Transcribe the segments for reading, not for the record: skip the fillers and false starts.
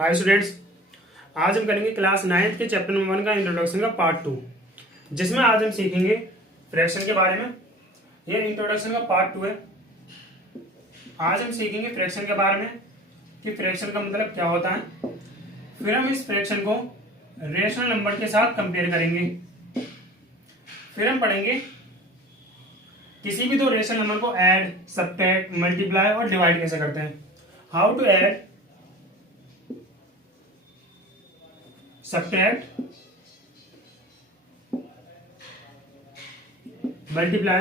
Hi students, आज हम करेंगे क्लास 9th के चैप्टर नंबर 1 का इंट्रोडक्शन का पार्ट 2, जिसमें आज हम सीखेंगे फ्रैक्शन के बारे में। यह इंट्रोडक्शन का पार्ट 2 है। आज हम सीखेंगे फ्रैक्शन के बारे में कि फ्रैक्शन का मतलब क्या होता है। फिर हम इस फ्रैक्शन को रेशनल नंबर के साथ कंपेयर करेंगे। फिर हम पढ़ेंगे किसी भी दो रेशनल नंबर को ऐड, सब्ट्रैक्ट, मल्टीप्लाई और डिवाइड कैसे करते हैं। How to add, subtract, multiply,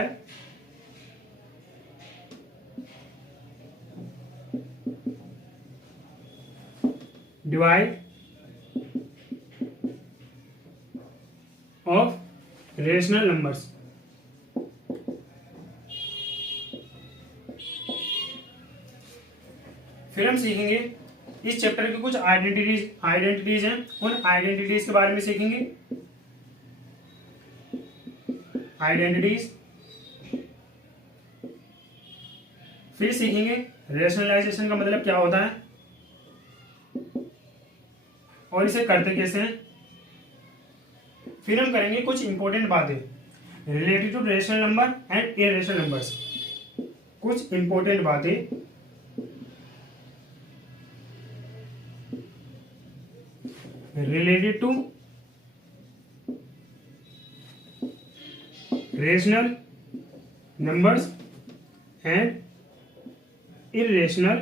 divide of rational numbers। फिर हम सीखेंगे इस चैप्टर की कुछ आइडेंटिटीज हैं, उन आइडेंटिटीज के बारे में सीखेंगे। आइडेंटिटीज, फिर सीखेंगे रेशनलाइजेशन का मतलब क्या होता है और इसे करते कैसे हैं। फिर हम करेंगे कुछ इंपॉर्टेंट बातें related to rational number and irrational numbers. कुछ इंपॉर्टेंट बातें related to rational numbers and irrational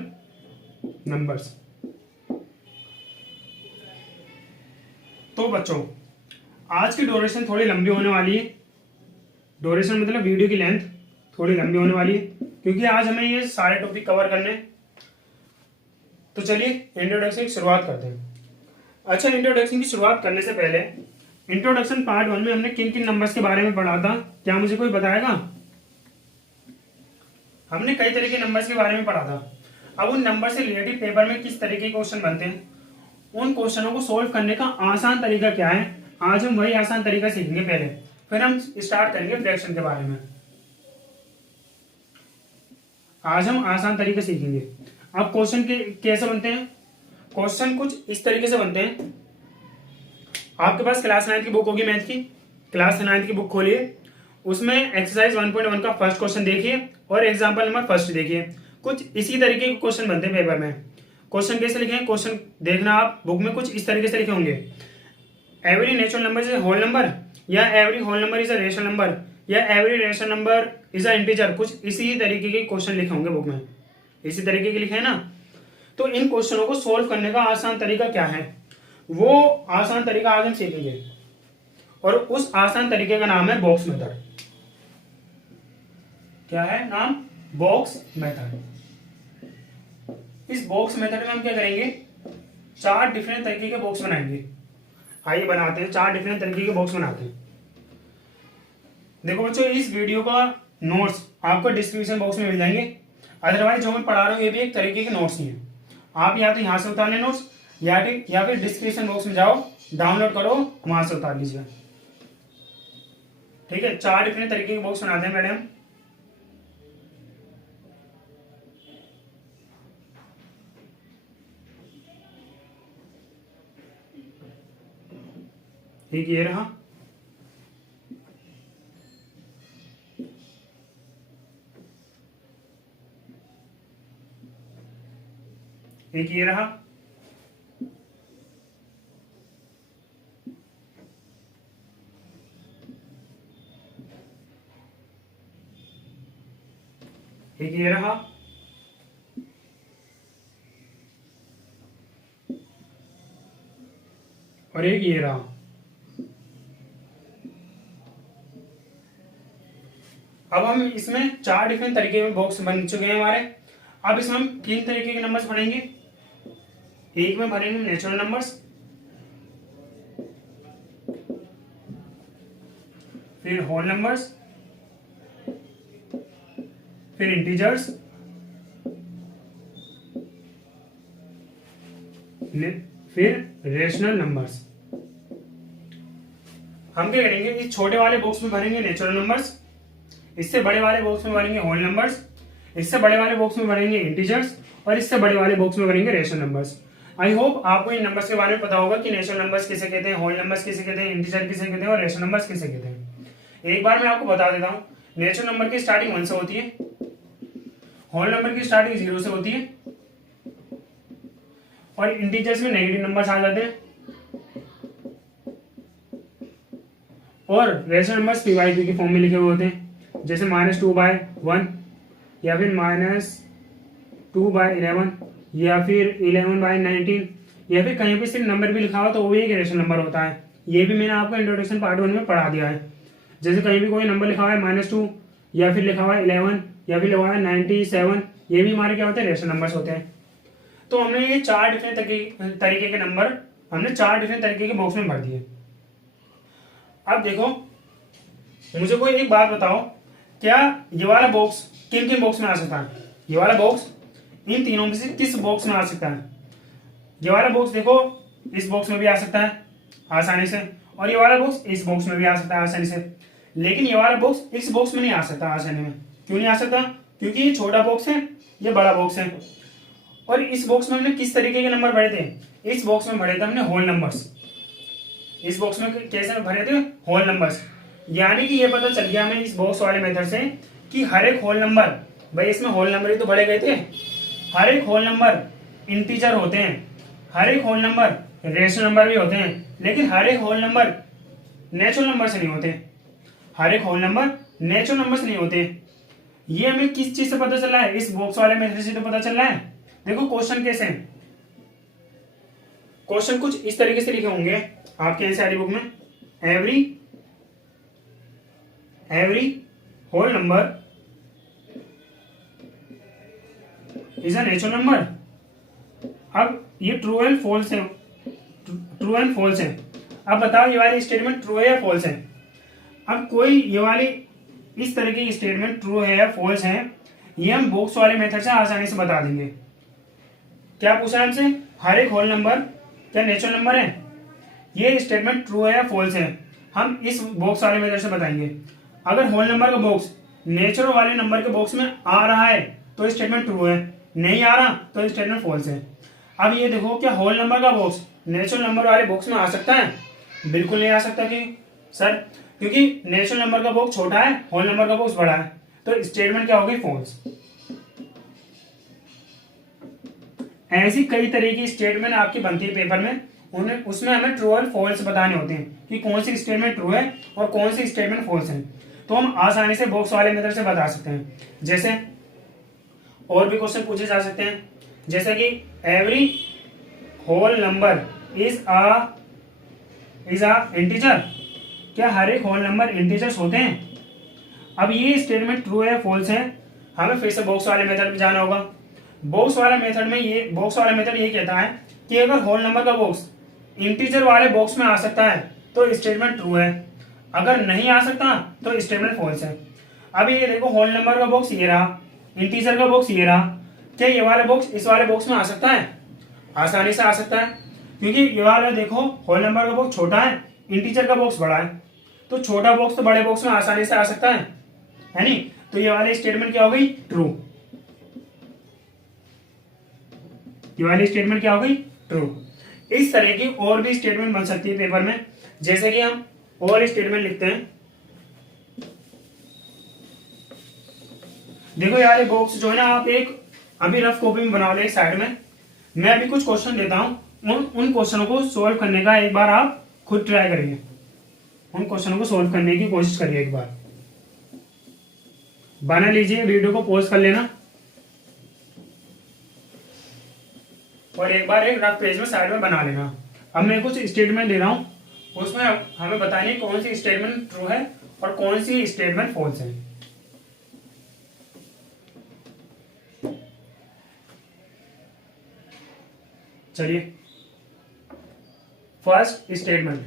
numbers। तो बच्चों, आज की ड्यूरेशन थोड़ी लंबी होने वाली है। ड्यूरेशन मतलब वीडियो की लेंथ थोड़ी लंबी होने वाली है, क्योंकि आज हमें ये सारे टॉपिक कवर करने हैं। तो चलिए इंट्रोडक्शन की शुरुआत करते हैं। अच्छा, इंट्रोडक्शन की शुरुआत करने से पहले इंट्रोडक्शन पार्ट 1 में हमने किन किन नंबर्स के बारे में पढ़ा था, क्या मुझे कोई बताएगा? हमने कई तरह के नंबर्स के बारे में पढ़ा था। अब उन नंबर से रिलेटेड पेपर में किस तरीके के क्वेश्चन बनते हैं, उन क्वेश्चनों को सोल्व करने का आसान तरीका क्या है, आज हम वही आसान तरीका सीखेंगे पहले। फिर हम स्टार्ट करेंगे फ्रैक्शन के बारे में। आज हम आसान तरीके सीखेंगे। अब क्वेश्चन कैसे बनते हैं? क्वेश्चन कुछ इस तरीके से बनते हैं। आपके पास क्लास 9 की बुक होगी, मैथ की क्लास 9 की बुक खोलिए, उसमें एक्सरसाइज 1.1 का फर्स्ट क्वेश्चन देखिए और एग्जांपल नंबर फर्स्ट देखिए। कुछ इसी तरीके के क्वेश्चन बनते हैं पेपर में। क्वेश्चन कैसे लिखे हैं, क्वेश्चन देखना आप बुक में कुछ इस तरीके से लिखे होंगे। Every natural number is a whole number, या every whole number is a rational number, या every rational number is a integer. कुछ इसी तरीके के क्वेश्चन लिखे होंगे बुक में, इसी तरीके के लिखे हैं ना। तो इन क्वेश्चनों को सोल्व करने का आसान तरीका क्या है, वो आसान तरीका आज हम सीखेंगे, और उस आसान तरीके का नाम है बॉक्स मेथड। क्या है नाम? Box method. इस बॉक्स मेथड में हम क्या करेंगे, 4 डिफरेंट तरीके के बॉक्स बनाएंगे। आइए बनाते हैं, 4 डिफरेंट तरीके के बॉक्स बनाते हैं। देखो बच्चों, इस वीडियो का नोट्स आपको डिस्क्रिप्शन बॉक्स में मिल जाएंगे। अदरवाइज जो मैं पढ़ा रहा हूँ ये भी एक तरीके के नोट्स ही है। आप या तो यहाँ से उतार लें नोट्स, या फिर डिस्क्रिप्शन बॉक्स में जाओ, डाउनलोड करो, वहां से उतार लीजिए। ठीक है, 4 डिफरेंट तरीके के बॉक्स बनाते हैं मैडम। एक ये रहा, एक ये रहा, एक ये रहा, और एक ये रहा। अब हम इसमें 4 डिफरेंट तरीके में बॉक्स बन चुके हैं हमारे। अब इसमें हम 3 तरीके के नंबर्स भरेंगे। एक में भरेंगे नेचुरल नंबर्स, फिर होल नंबर्स, फिर इंटीजर्स, फिर रेशनल नंबर्स। हम क्या करेंगे, इस छोटे वाले बॉक्स में भरेंगे नेचुरल नंबर्स, इससे बड़े वाले बॉक्स में भरेंगे होल नंबर्स, इससे बड़े वाले बॉक्स में भरेंगे इंटीजर्स, और इससे बड़े वाले बॉक्स में भरेंगे रेशनल नंबर्स। आई होप आपको इन नंबर्स के बारे में पता होगा कि नेचुरल नंबर्स किसे कहते हैं, होल नंबर्स किसे कहते हैं, इंटीजर किसे कहते हैं और रेशनल नंबर्स किसे कहते हैं। एक बार मैं आपको बता देता हूँ, नेचुरल नंबर की स्टार्टिंग 1 से होती है, होल नंबर की स्टार्टिंग 0 से होती है और इंटीजर्स में नेगेटिव नंबर्स आ जाते हैं और रेशनल नंबर्स पी/क्यू की फॉर्म में लिखे हुए होते हैं, जैसे -2/1 या फिर -2/11 या फिर 11/19 या फिर कहीं पे सिर्फ नंबर भी लिखा हुआ तो वो भी एक रेशनल नंबर होता है। ये भी मैंने आपको इंट्रोडक्शन पार्ट 1 में पढ़ा दिया है। जैसे कहीं भी कोई नंबर लिखा हुआ है -2 या फिर लिखा हुआ है 11 या फिर लिखा हुआ है 97, ये भी हमारे क्या होते हैं, रेशनल नंबर्स होते हैं। तो हमने ये 4 डिफरेंट तरीके के नंबर हमने 4 डिफरेंट तरीके के बॉक्स में भर दिए। अब देखो, मुझे कोई एक बात बताओ, क्या ये वाला बॉक्स किन किन बॉक्स में आ सकता है? ये वाला बॉक्स इन तीनों में से किस बॉक्स में आ सकता है? ये वाला बॉक्स देखो इस बॉक्स में भी आ सकता है आसानी से, और ये वाला बॉक्स इस बॉक्स में भी आ सकता है आसानी से, लेकिन ये वाला बॉक्स इस बॉक्स में नहीं आ सकता आसानी में। क्यों नहीं आ सकता? क्योंकि ये छोटा बॉक्स है, ये बड़ा बॉक्स है। और इस बॉक्स में हमने किस तरीके के नंबर भरे थे? इस बॉक्स में भरे थे हमने होल नंबर्स। इस बॉक्स में कैसे भरे थे? Whole numbers. यानी कि ये पता चल गया हमें इस बॉक्स वाले मेथड से कि हर एक होल नंबर, भाई इसमें होल नंबर ही तो भरे गए थे, हर एक होल नंबर इंटीजर होते हैं, हर एक होल नंबर रेशनल नंबर भी होते हैं, लेकिन हर एक होल नंबर नेचुरल नंबर से नहीं होते, हर एक होल नंबर नेचुरल नंबर से नहीं होते। ये हमें किस चीज से पता चल रहा है? इस बॉक्स वाले मेथड से तो पता चल रहा है। देखो क्वेश्चन कैसे है, क्वेश्चन कुछ इस तरीके से लिखे होंगे आपके एनसीईआरटी बुक में, every whole number is a natural number. अब ये ट्रू एंड फॉल्स है, ट्रू एंड फॉल्स है। अब बताओ ये वाली स्टेटमेंट ट्रू है या फॉल्स है? अब कोई ये वाली इस तरह की स्टेटमेंट ट्रू है या फॉल्स है, ये हम बॉक्स वाले मेथड से आसानी से बता देंगे। क्या पूछा हमसे? हर एक होल नंबर क्या नेचुरल नंबर है? ये स्टेटमेंट ट्रू है या फॉल्स है, हम इस बॉक्स वाले मेथड से बताएंगे। अगर होल नंबर का बॉक्स नेचुरल वाले नंबर के बॉक्स में आ रहा है तो स्टेटमेंट ट्रू है, नहीं आ रहा तो स्टेटमेंट फॉल्स है। अब ये देखो, क्या होल नंबर का बॉक्स नेचुरल नंबर वाले बॉक्स में आ सकता है? बिल्कुल नहीं आ सकता। कि सर क्योंकि नेचुरल नंबर का बॉक्स छोटा है, होल नंबर का बॉक्स बड़ा है, तो स्टेटमेंट क्या होगी? फॉल्स। ऐसी कई तरह की स्टेटमेंट आपकी बनती है पेपर में, उन्हें उसमें हमें ट्रू और फॉल्स बताने होते हैं कि कौन सी स्टेटमेंट ट्रू है और कौन सी स्टेटमेंट फॉल्स है। तो हम आसानी से बॉक्स वाले मेथड से बता सकते हैं। जैसे और भी क्वेश्चन पूछे जा सकते हैं, जैसे कि every whole number is a integer. क्या हर एक होल नंबर इंटीजर्स होते हैं? अब ये स्टेटमेंट ट्रू है फॉल्स है, हमें फिर से बॉक्स वाले मेथड में जाना होगा। बॉक्स वाला मेथड में ये बॉक्स वाला मेथड ये कहता है कि अगर होल नंबर का बॉक्स इंटीजर वाले बॉक्स में आ सकता है तो स्टेटमेंट ट्रू है, अगर नहीं आ सकता तो स्टेटमेंट फॉल्स है। अब ये देखो, होल नंबर का बॉक्स ये रहा, इंटीजर का बॉक्स ये रहा, क्या ये वाला बॉक्स इस वाले बॉक्स में आ सकता है? आसानी से आ सकता है, क्योंकि ये वाला देखो होल नंबर का बॉक्स छोटा है, इंटीजर का बॉक्स बड़ा है, तो छोटा बॉक्स तो बड़े बॉक्स में आसानी से आ सकता है नहीं? तो ये वाली स्टेटमेंट क्या हो गई? ट्रू। ये वाली स्टेटमेंट क्या हो गई? ट्रू। इस तरह की और भी स्टेटमेंट बन सकती है पेपर में, जैसे कि हम और स्टेटमेंट लिखते हैं। देखो यार, ये बॉक्स जो है ना, आप एक अभी रफ कॉपी में बना लो एक साइड में। मैं अभी कुछ क्वेश्चन देता हूं, उन क्वेश्चनों को सोल्व करने का एक बार आप खुद ट्राई करिए, उन क्वेश्चनों को सोल्व करने की कोशिश करिए। एक बार बना लीजिए, वीडियो को पॉज कर लेना और एक बार एक रफ पेज में साइड में बना लेना। अब मैं कुछ स्टेटमेंट दे रहा हूं, उसमें हमें बतानी है कौन सी स्टेटमेंट ट्रू है और कौन सी स्टेटमेंट फॉल्स है। चलिए, first statement,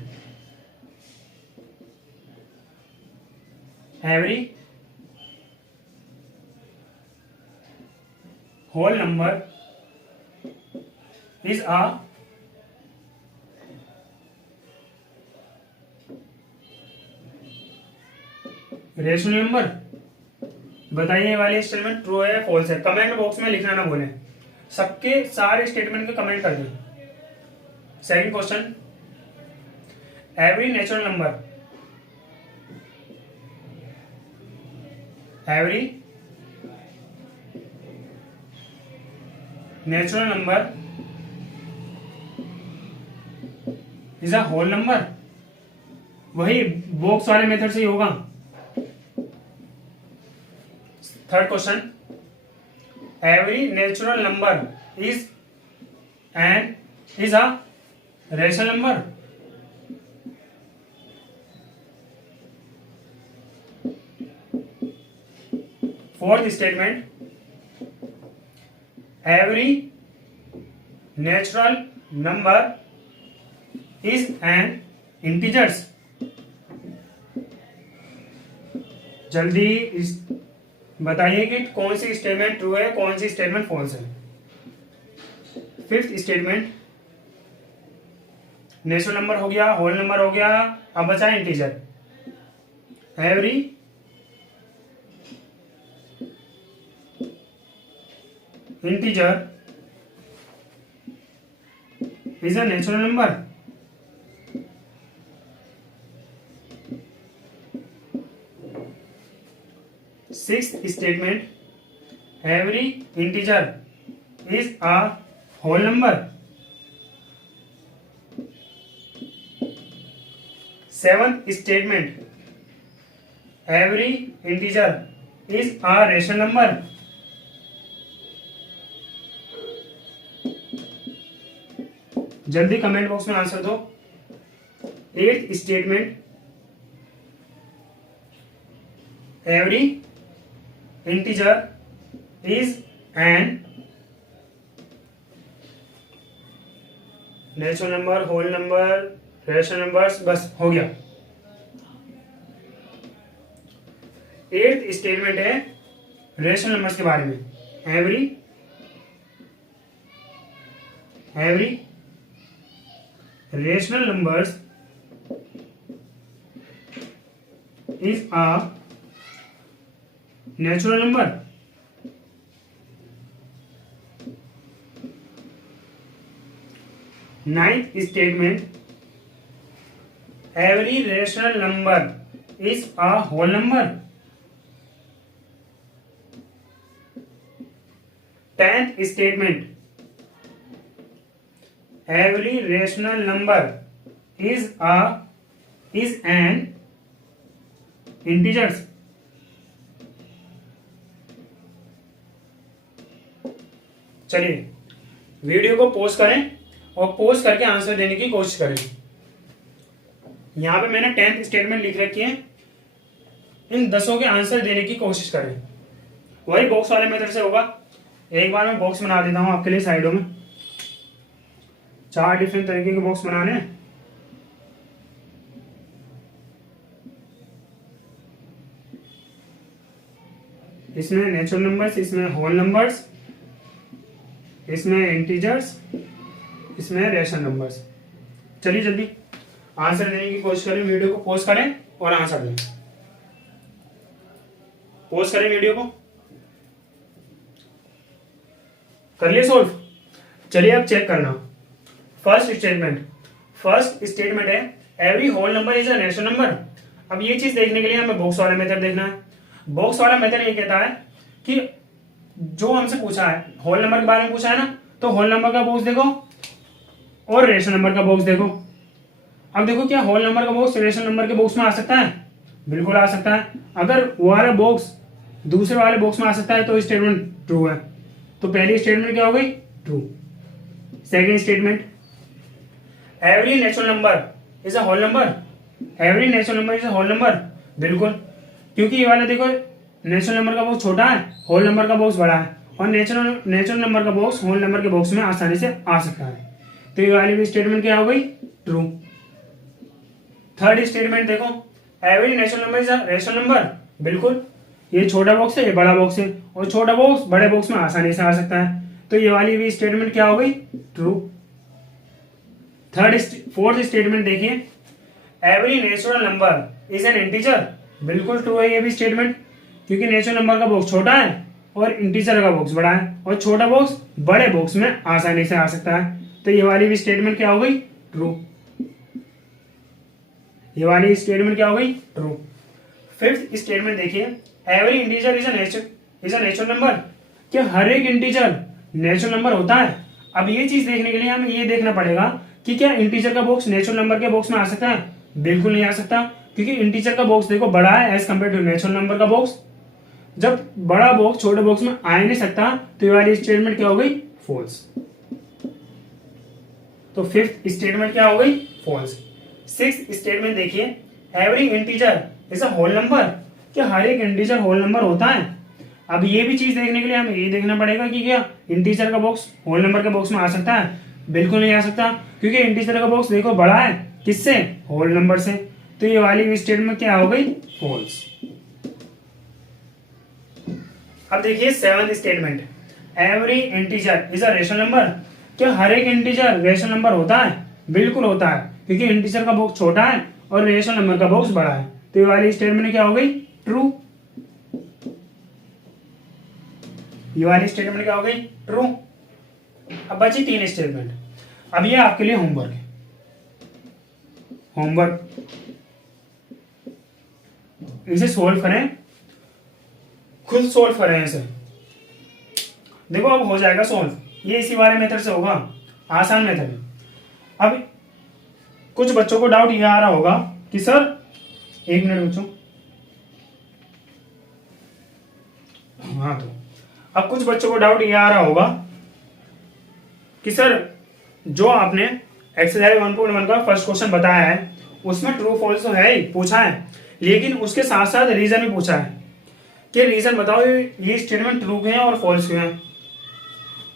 every whole number is a rational number. बताइए ये वाली स्टेटमेंट ट्रू है या फॉल्स है? कमेंट बॉक्स में लिखना ना भूलें, सबके सारे स्टेटमेंट के कमेंट कर दें। Second question, every natural number, every natural number is a whole number. वही बॉक्स वाले मेथड से ही होगा। Third question, every natural number is a rational number. Fourth statement, every natural number is an integers. जल्दी बताइए कि कौन सी स्टेटमेंट ट्रू है, कौन सी स्टेटमेंट फॉल्स है। फिफ्थ स्टेटमेंट, नेचुरल नंबर हो गया, होल नंबर हो गया, अब बचा integer. Every integer is a natural number. Sixth statement, every integer is a whole number. Seventh statement, every integer is a rational number. जल्दी comment box में answer दो। Eighth statement, every integer is an natural number, whole number, rational numbers, बस हो गया। Eighth statement है rational numbers के बारे में। Every rational numbers is a natural number. Ninth statement, every rational number is a whole number. Tenth statement, every rational number is an integers। चलिए video को pause करें और पॉज करके answer देने की कोशिश करें। यहां पे मैंने 10th स्टेटमेंट लिख रखी है, इन 10 के आंसर देने की कोशिश करें। वही बॉक्स वाले मेथड से होगा। एक बार मैं बॉक्स बना देता हूं आपके लिए साइडों में। 4 डिफरेंट तरीके के बॉक्स बनाने हैं। इसमें नेचुरल नंबर्स, इसमें होल नंबर्स, इसमें इंटीजर्स, इसमें रेशनल नंबर्स। चलिए जल्दी आंसर देने की कोशिश करें। वीडियो को पॉज करें और आंसर दें। पॉज करें वीडियो को, कर लिए सोल्व। चलिए अब चेक करना। फर्स्ट स्टेटमेंट है every whole number is a natural number. अब ये चीज देखने के लिए हमें बॉक्स वाला मेथड देखना है। बॉक्स वाला मेथड ये कहता है कि जो हमसे पूछा है, होल नंबर के बारे में पूछा है ना, तो होल नंबर का बॉक्स देखो और रेशनल नंबर का बॉक्स देखो। अब देखो क्या होल नंबर का बॉक्स रेशनल नंबर के बॉक्स में आ सकता है? बिल्कुल आ सकता है। अगर वो वाला बॉक्स दूसरे वाले बॉक्स में आ सकता है तो स्टेटमेंट ट्रू है। तो पहली स्टेटमेंट क्या हो गई? True. Second statement, every natural number is a whole number. Every natural number is a whole number, बिल्कुल, क्योंकि ये वाला देखो नेचुरल नंबर का बॉक्स छोटा है, होल नंबर का बॉक्स बड़ा है, और नेचुरल नंबर का बॉक्स होल नंबर के बॉक्स में आसानी से आ सकता है। तो ये वाली भी स्टेटमेंट क्या हो गई? ट्रू। थर्ड स्टेटमेंट देखो, every natural number is a rational number, बिल्कुल, ये छोटा बॉक्स है, ये बड़ा बॉक्स है, और छोटा बॉक्स बड़े बॉक्स में आसानी से आ सकता है। तो ये वाली भी स्टेटमेंट क्या हो गई? ट्रू। फोर्थ स्टेटमेंट देखिए, every natural number is N integer, बिल्कुल ट्रू है ये भी स्टेटमेंट, क्योंकि नेचुरल नंबर का बॉक्स छोटा है और इंटीजर का बॉक्स बड़ा है, और छोटा बॉक्स बड़े बॉक्स में आसानी से आ सकता है। तो ये वाली भी स्टेटमेंट क्या हो गई? ट्रू। ये वाली स्टेटमेंट क्या हो गई? ट्रू। फिफ्थ स्टेटमेंट देखिए, every integer is a natural number. क्या हर एक इंटीजर नेचुरल नंबर होता है? अब ये चीज देखने के लिए हमें ये देखना पड़ेगा कि क्या इंटीजर का बॉक्स नेचुरल नंबर के बॉक्स में आ सकता है? बिल्कुल नहीं आ सकता, क्योंकि इंटीजर का बॉक्स देखो बड़ा है as compare to natural number का बॉक्स। जब बड़ा बॉक्स छोटे बॉक्स में आ ही नहीं सकता, तो ये वाली स्टेटमेंट क्या हो गई? फॉल्स। तो फिफ्थ स्टेटमेंट क्या हो गई? फॉल्स। सिक्स्थ स्टेटमेंट देखिए, every integer is a whole number. क्या हर एक इंटीजर होल नंबर होता है? अब ये भी चीज देखने के लिए हमें ये देखना पड़ेगा कि क्या इंटीजर का बॉक्स होल नंबर के बॉक्स में आ सकता है? बिल्कुल नहीं आ सकता, क्योंकि इंटीजर का बॉक्स देखो बड़ा है किससे? होल नंबर से। तो ये वाली स्टेटमेंट क्या हो गई? फॉल्स। अब देखिए seventh statement, every integer is a rational number. क्या हर एक इंटीजर रेशनल नंबर होता है? बिल्कुल होता है, क्योंकि इंटीजर का बॉक्स छोटा है और रेशनल नंबर का बॉक्स बड़ा है। तो ये वाली स्टेटमेंट क्या हो गई? ट्रू। ये वाली स्टेटमेंट क्या हो गई? ट्रू। अब बची तीन स्टेटमेंट। अब ये आपके लिए होमवर्क है। होमवर्क, इसे सोल्व करें, खुद सोल्व करें इसे। देखो अब हो जाएगा सोल्व, ये इसी वाले मेथड से होगा, आसान मेथड है। अब कुछ बच्चों को डाउट ये आ रहा होगा कि सर, एक मिनट बच्चों, हाँ, तो अब कुछ बच्चों को डाउट ये आ रहा होगा कि सर, जो आपने एक्सरसाइज 1.1 का फर्स्ट क्वेश्चन बताया है उसमें ट्रू फॉल्स तो है ही पूछा है, लेकिन उसके साथ साथ रीजन भी पूछा है कि रीजन बताओ ये स्टेटमेंट ट्रू क्यों है और फॉल्स क्यों है।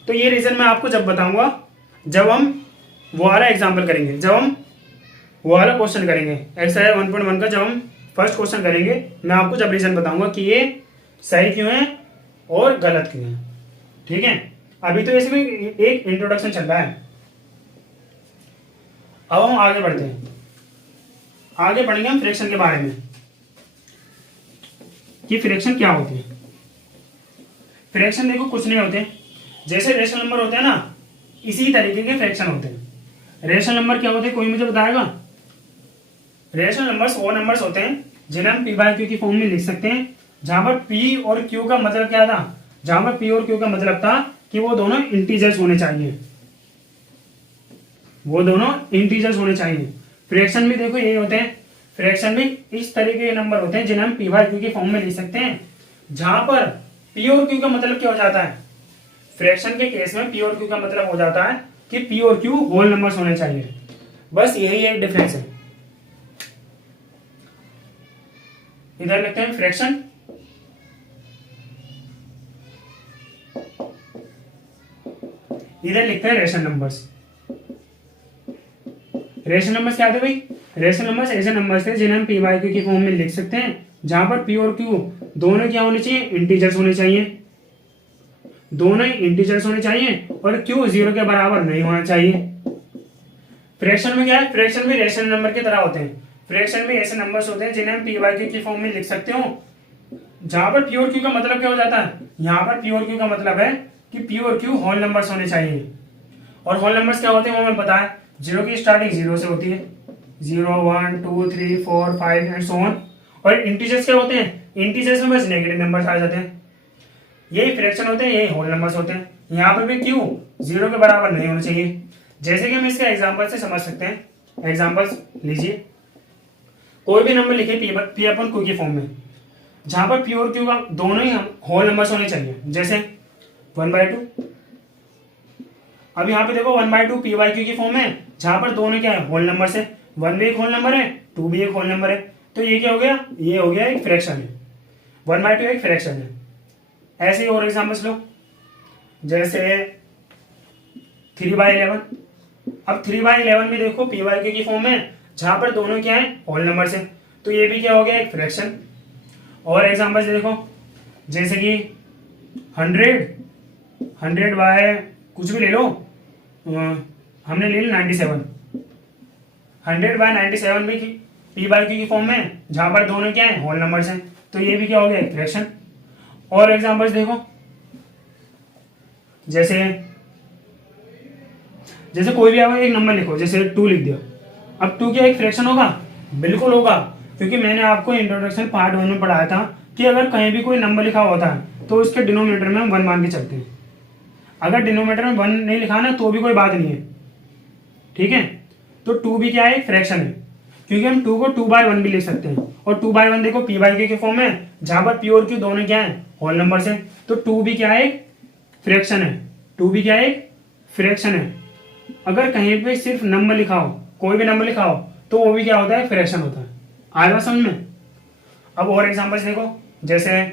तो ये रीजन मैं आपको जब बताऊंगा जब हम वो वाला एग्जाम्पल करेंगे, जब हम वो वाला क्वेश्चन करेंगे एक्सरसाइज 1.1 का, जब हम फर्स्ट क्वेश्चन करेंगे मैं आपको जब रीजन बताऊंगा कि ये सही क्यों है और गलत क्यों है। ठीक है, अभी तो इसमें एक इंट्रोडक्शन चल रहा है। अब हम आगे बढ़ते हैं, आगे बढ़ेंगे हम फ्रैक्शन के बारे में कि फ्रैक्शन क्या होती है। फ्रैक्शन देखो कुछ नहीं होते, जैसे रेशनल नंबर होते हैं ना, इसी तरीके के फ्रैक्शन होते हैं। रेशनल नंबर क्या होते हैं, कोई मुझे बताएगा? रेशनल नंबर्स वो नंबर्स होते हैं जिन्हें हम पी बाई क्यू की फॉर्म में लिख सकते हैं, जहां पर पी और क्यू का मतलब क्या था, जहां पर पी और क्यू का मतलब था कि वो दोनों इंटीजर्स होने चाहिए, वो दोनों इंटीजर्स होने चाहिए। फ्रैक्शन भी देखो यही होते हैं, फ्रैक्शन भी इस तरीके के नंबर होते हैं जिन्हें हम पी बाई क्यू की फॉर्म में लिख सकते हैं, जहां पर पी और क्यू का मतलब क्या हो जाता है। फ्रैक्शन के केस में पी और क्यू का मतलब हो जाता है कि पी और क्यू होल नंबर्स होने चाहिए, बस यही एक डिफरेंस है। इधर लिखते हैं फ्रैक्शन, इधर लिखते हैं रेशनल नंबर्स। रेशनल नंबर्स क्या थे भाई? रेशनल नंबर्स ऐसे नंबर्स थे जिन्हें हम पी बाई क्यू की फॉर्म में लिख सकते हैं, जहां पर पी और क्यू दोनों क्या होने चाहिए? इंटीजर्स होने चाहिए, दोनों ही इंटीजर्स होने चाहिए, और क्यू 0 के बराबर नहीं होना चाहिए। फ्रैक्शन में क्या है? फ्रैक्शन भी रेशनल नंबर की तरह होते हैं। फ्रैक्शन में ऐसे नंबर्स होते हैं जिन्हें हम पी बाई क्यू की फॉर्म में लिख सकते हो, जहां पर पी और क्यू का मतलब क्या हो जाता है, यहाँ पर पी और क्यू का मतलब है कि पी और क्यू होल नंबर्स होने चाहिए। और होल नंबर्स क्या होते हैं वो हमें पता है, 0 की स्टार्टिंग 0 से होती है, 0 1 2 3 4 5 एंड सो ऑन। और इंटीजर्स क्या होते हैं? इंटीजर्स में बस नेगेटिव नंबर्स आ जाते हैं। यही फ्रैक्शन होते हैं, यही होल नंबर्स होते हैं। यहाँ पर भी क्यू 0 के बराबर नहीं होना चाहिए, जैसे कि हम इसके एग्जाम्पल से समझ सकते हैं। एग्जाम्पल्स लीजिए, कोई भी नंबर लिखे पी अपन क्यू की फॉर्म में, जहां पर पी और क्यू का दोनों ही होल नंबर्स होने चाहिए, जैसे 1/2। अब यहाँ पे देखो 1/2 पी बाई क्यू की फॉर्म है, जहां पर दोनों क्या है? होल नंबर है। 1 भी एक होल नंबर है, 2 भी एक होल नंबर है, तो ये क्या हो गया? ये हो गया एक फ्रैक्शन है, 1/2 एक फ्रैक्शन है। ऐसे ही और एग्जाम्पल्स लो, जैसे 3/11। अब 3/11 भी देखो पी बाई क्यू की फॉर्म में, जहां पर दोनों क्या है? होल नंबर है, तो ये भी क्या हो गया? एक फ्रैक्शन। और एग्जाम्पल्स देखो, जैसे कि 100 बाय कुछ भी ले लो, हमने ले लिया 97। 100/97 भी पी बाई क्यू की फॉर्म में, जहां पर दोनों क्या है? होल नंबर्स हैं, तो ये भी क्या हो गया? एक फ्रैक्शन। और एग्जाम्पल्स देखो, जैसे जैसे कोई भी आप एक नंबर लिखो, जैसे 2 लिख दिया, अब 2 क्या एक फ्रैक्शन होगा? बिल्कुल होगा, क्योंकि मैंने आपको इंट्रोडक्शन पार्ट 1 में पढ़ाया था कि अगर कहीं भी कोई नंबर लिखा होता है तो उसके डिनोमिनेटर में हम 1 मान के चलते हैं। अगर डिनोमिनेटर में 1 नहीं लिखा ना तो भी कोई बात नहीं है, ठीक है। तो 2 भी क्या है? एक फ्रैक्शन है, क्योंकि हम 2 को 2/1 भी लिख सकते हैं, और 2/1 देखो p/q के फॉर्म में, जहां पर p और q दोनों क्या है? होल नंबर से। तो 2 भी क्या है? एक फ्रैक्शन है। 2 भी क्या है? एक फ्रैक्शन है। अगर कहीं पे सिर्फ नंबर लिखा हो, कोई भी नंबर लिखा हो, तो वो भी क्या होता है? फ्रैक्शन होता है। आएगा समझ में? अब और एग्जांपल्स देखो, जैसे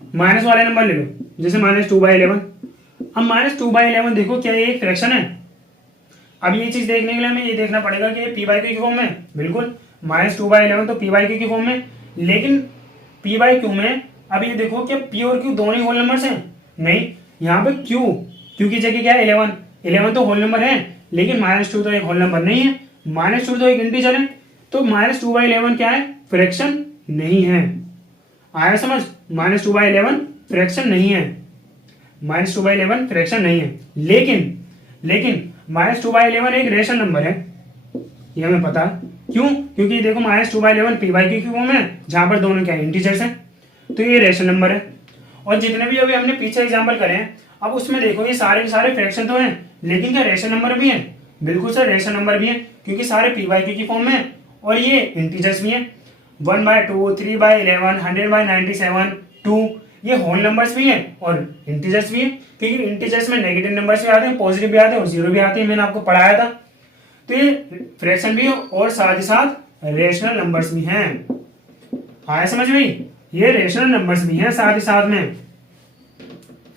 माइनस वाले नंबर ले लो, जैसे -2/11। अब -2/11 देखो, क्या ये एक फ्रैक्शन है? अब ये चीज देखने के लिए हमें ये देखना पड़ेगा कि p/q की फॉर्म में, बिल्कुल -2/11 तो p/q की फॉर्म में, लेकिन p/q में अब ये देखो क्या p और q दोनों ही होल नंबर्स हैं? नहीं, यहाँ पे q की जगह क्या है? 11 तो होल नंबर है, लेकिन -2 तो एक होल नंबर नहीं है, -2 तो एक इंटीजर है, तो -2/11 क्या है? फ्रैक्शन नहीं है। आया समझ? -2/11 फ्रैक्शन नहीं है, -2/11 फ्रैक्शन नहीं है। लेकिन -2/11 एक रेशनल नंबर है, ये हमें पता है। क्यों? क्योंकि देखो -2/11 p/q की फॉर्म है, जहां पर दोनों क्या इंटीजर्स हैं, तो ये रेशनल नंबर है। और जितने भी अभी हमने पीछे एग्जांपल करे हैं, अब उसमें देखो ये सारे के सारे फ्रैक्शन तो हैं, लेकिन क्या रेशनल नंबर भी है? बिल्कुल सर, रेशनल नंबर भी है, क्योंकि सारे p/q की फॉर्म में, और ये इंटीजर्स भी हैं। 1/2, 3/11, 100/97, 2, ये होल नंबर्स भी हैं और इंटीजर्स भी हैं, क्योंकि इंटीजर्स में नेगेटिव नंबर्स भी आते हैं, पॉजिटिव भी आते हैं और जीरो भी आते हैं, मैंने आपको पढ़ाया था। तो ये फ्रैक्शन भी है और साथ ही साथ रेशनल नंबर्स भी हैं। आया समझ में? ये रेशनल नंबर्स भी हैं साथ ही साथ में,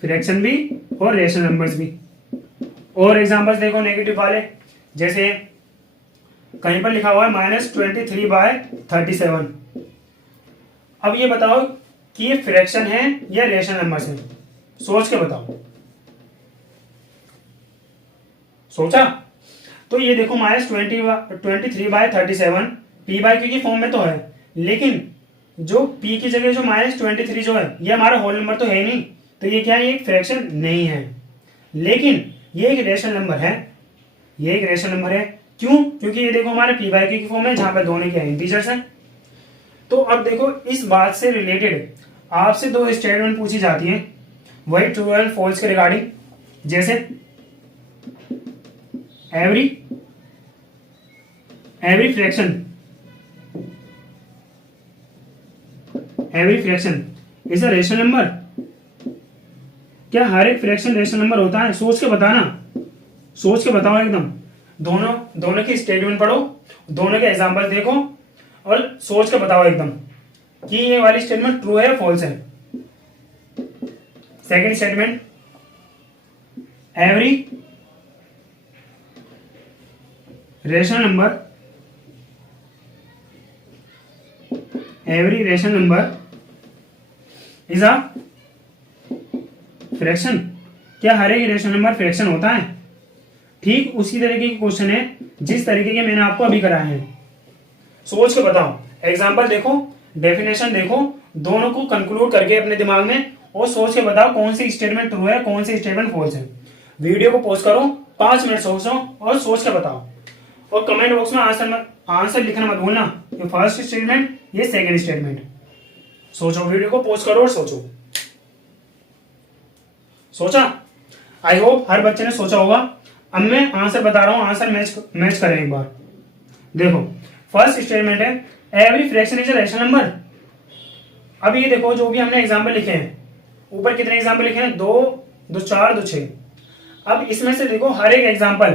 फ्रैक्शन भी और रेशनल नंबर्स भी। और एग्जांपल्स देखो नेगेटिव वाले, जैसे कहीं पर लिखा हुआ है -23/37। अब ये बताओ कि ये फ्रैक्शन है या रेशनल नंबर्स है? सोच के बताओ। सोचा? तो ये देखो -23/37 p/q की फॉर्म में तो है, लेकिन जो p की जगह जो -23 जो है, ये हमारा होल नंबर तो है नहीं, तो ये क्या है? एक फ्रैक्शन नहीं है, लेकिन ये एक रेशनल नंबर है। ये एक रेशनल नंबर है, क्यों? क्योंकि ये देखो हमारे p/q की फॉर्म है, जहां पर दोनों क्या इंटीजर्स हैं। तो अब देखो इस बात से रिलेटेड आपसे 2 स्टेटमेंट पूछी जाती हैं, वही ट्रू एंड फॉल्स के रिगार्डिंग, जैसे every fraction is a rational number. क्या हर एक फ्रैक्शन रेशनल नंबर होता है? सोच के बताना, सोच के बताओ एकदम। दोनों की स्टेटमेंट पढ़ो, दोनों के एग्जांपल देखो और सोच के बताओ एकदम कि ये वाली स्टेटमेंट ट्रू है या फॉल्स है। Second statement, every rational number is a fraction. क्या हर एक रेशनल नंबर फ्रैक्शन होता है? ठीक उसी तरीके के क्वेश्चन है जिस तरीके के मैंने आपको अभी कराए हैं। सोच के बताओ, एग्जांपल देखो, डेफिनेशन देखो, दोनों को कंक्लूड करके अपने दिमाग में, और सोच के बताओ कौन सी स्टेटमेंट ट्रू है, कौन सी स्टेटमेंट फॉल्स है। वीडियो को पॉज करो, 5 मिनट सोचो और सोच के बताओ, और कमेंट बॉक्स में आंसर लिखना मत भूलना। ये फर्स्ट स्टेटमेंट, ये सेकंड स्टेटमेंट। सोचो, वीडियो को पॉज करो और सोचो। सोचा? आई होप हर बच्चे ने सोचा होगा। अब मैं आंसर बता रहा हूं, आंसर मैच करें एक बार। देखो फर्स्ट स्टेटमेंट है every fraction is a rational number. अब ये देखो जो भी हमने एग्जांपल लिखे हैं, ऊपर कितने एग्जांपल लिखे हैं? 2, 2, 4, 2, 6। अब इसमें से देखो हर एक एग्जांपल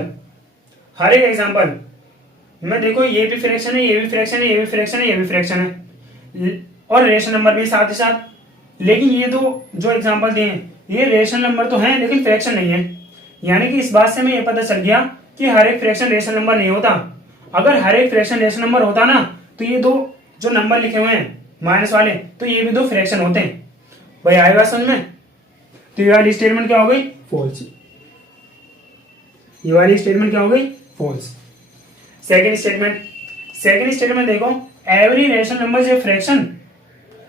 में देखो ये भी फ्रैक्शन है, ये भी फ्रैक्शन है, ये भी फ्रैक्शन है, ये भी फ्रैक्शन है, और रेशनल नंबर भी साथ ही साथ। लेकिन ये दो जो एग्जांपल दिए हैं ये रेशनल नंबर तो हैं लेकिन फ्रैक्शन नहीं है। यानी कि इस बात से हमें ये पता चल गया कि हर एक फ्रैक्शन रेशनल नंबर नहीं होता। अगर हर एक फ्रैक्शन रेशनल नंबर होता ना, तो ये दो जो नंबर लिखे हुए हैं माइनस वाले, तो ये भी 2 फ्रैक्शन होते हैं। भाई आएगा समझ में? तो ये वाली स्टेटमेंट क्या हो गई? फॉल्स। ये वाली स्टेटमेंट क्या हो गई? फॉल्स। सेकंड स्टेटमेंट देखो, every rational number is a fraction.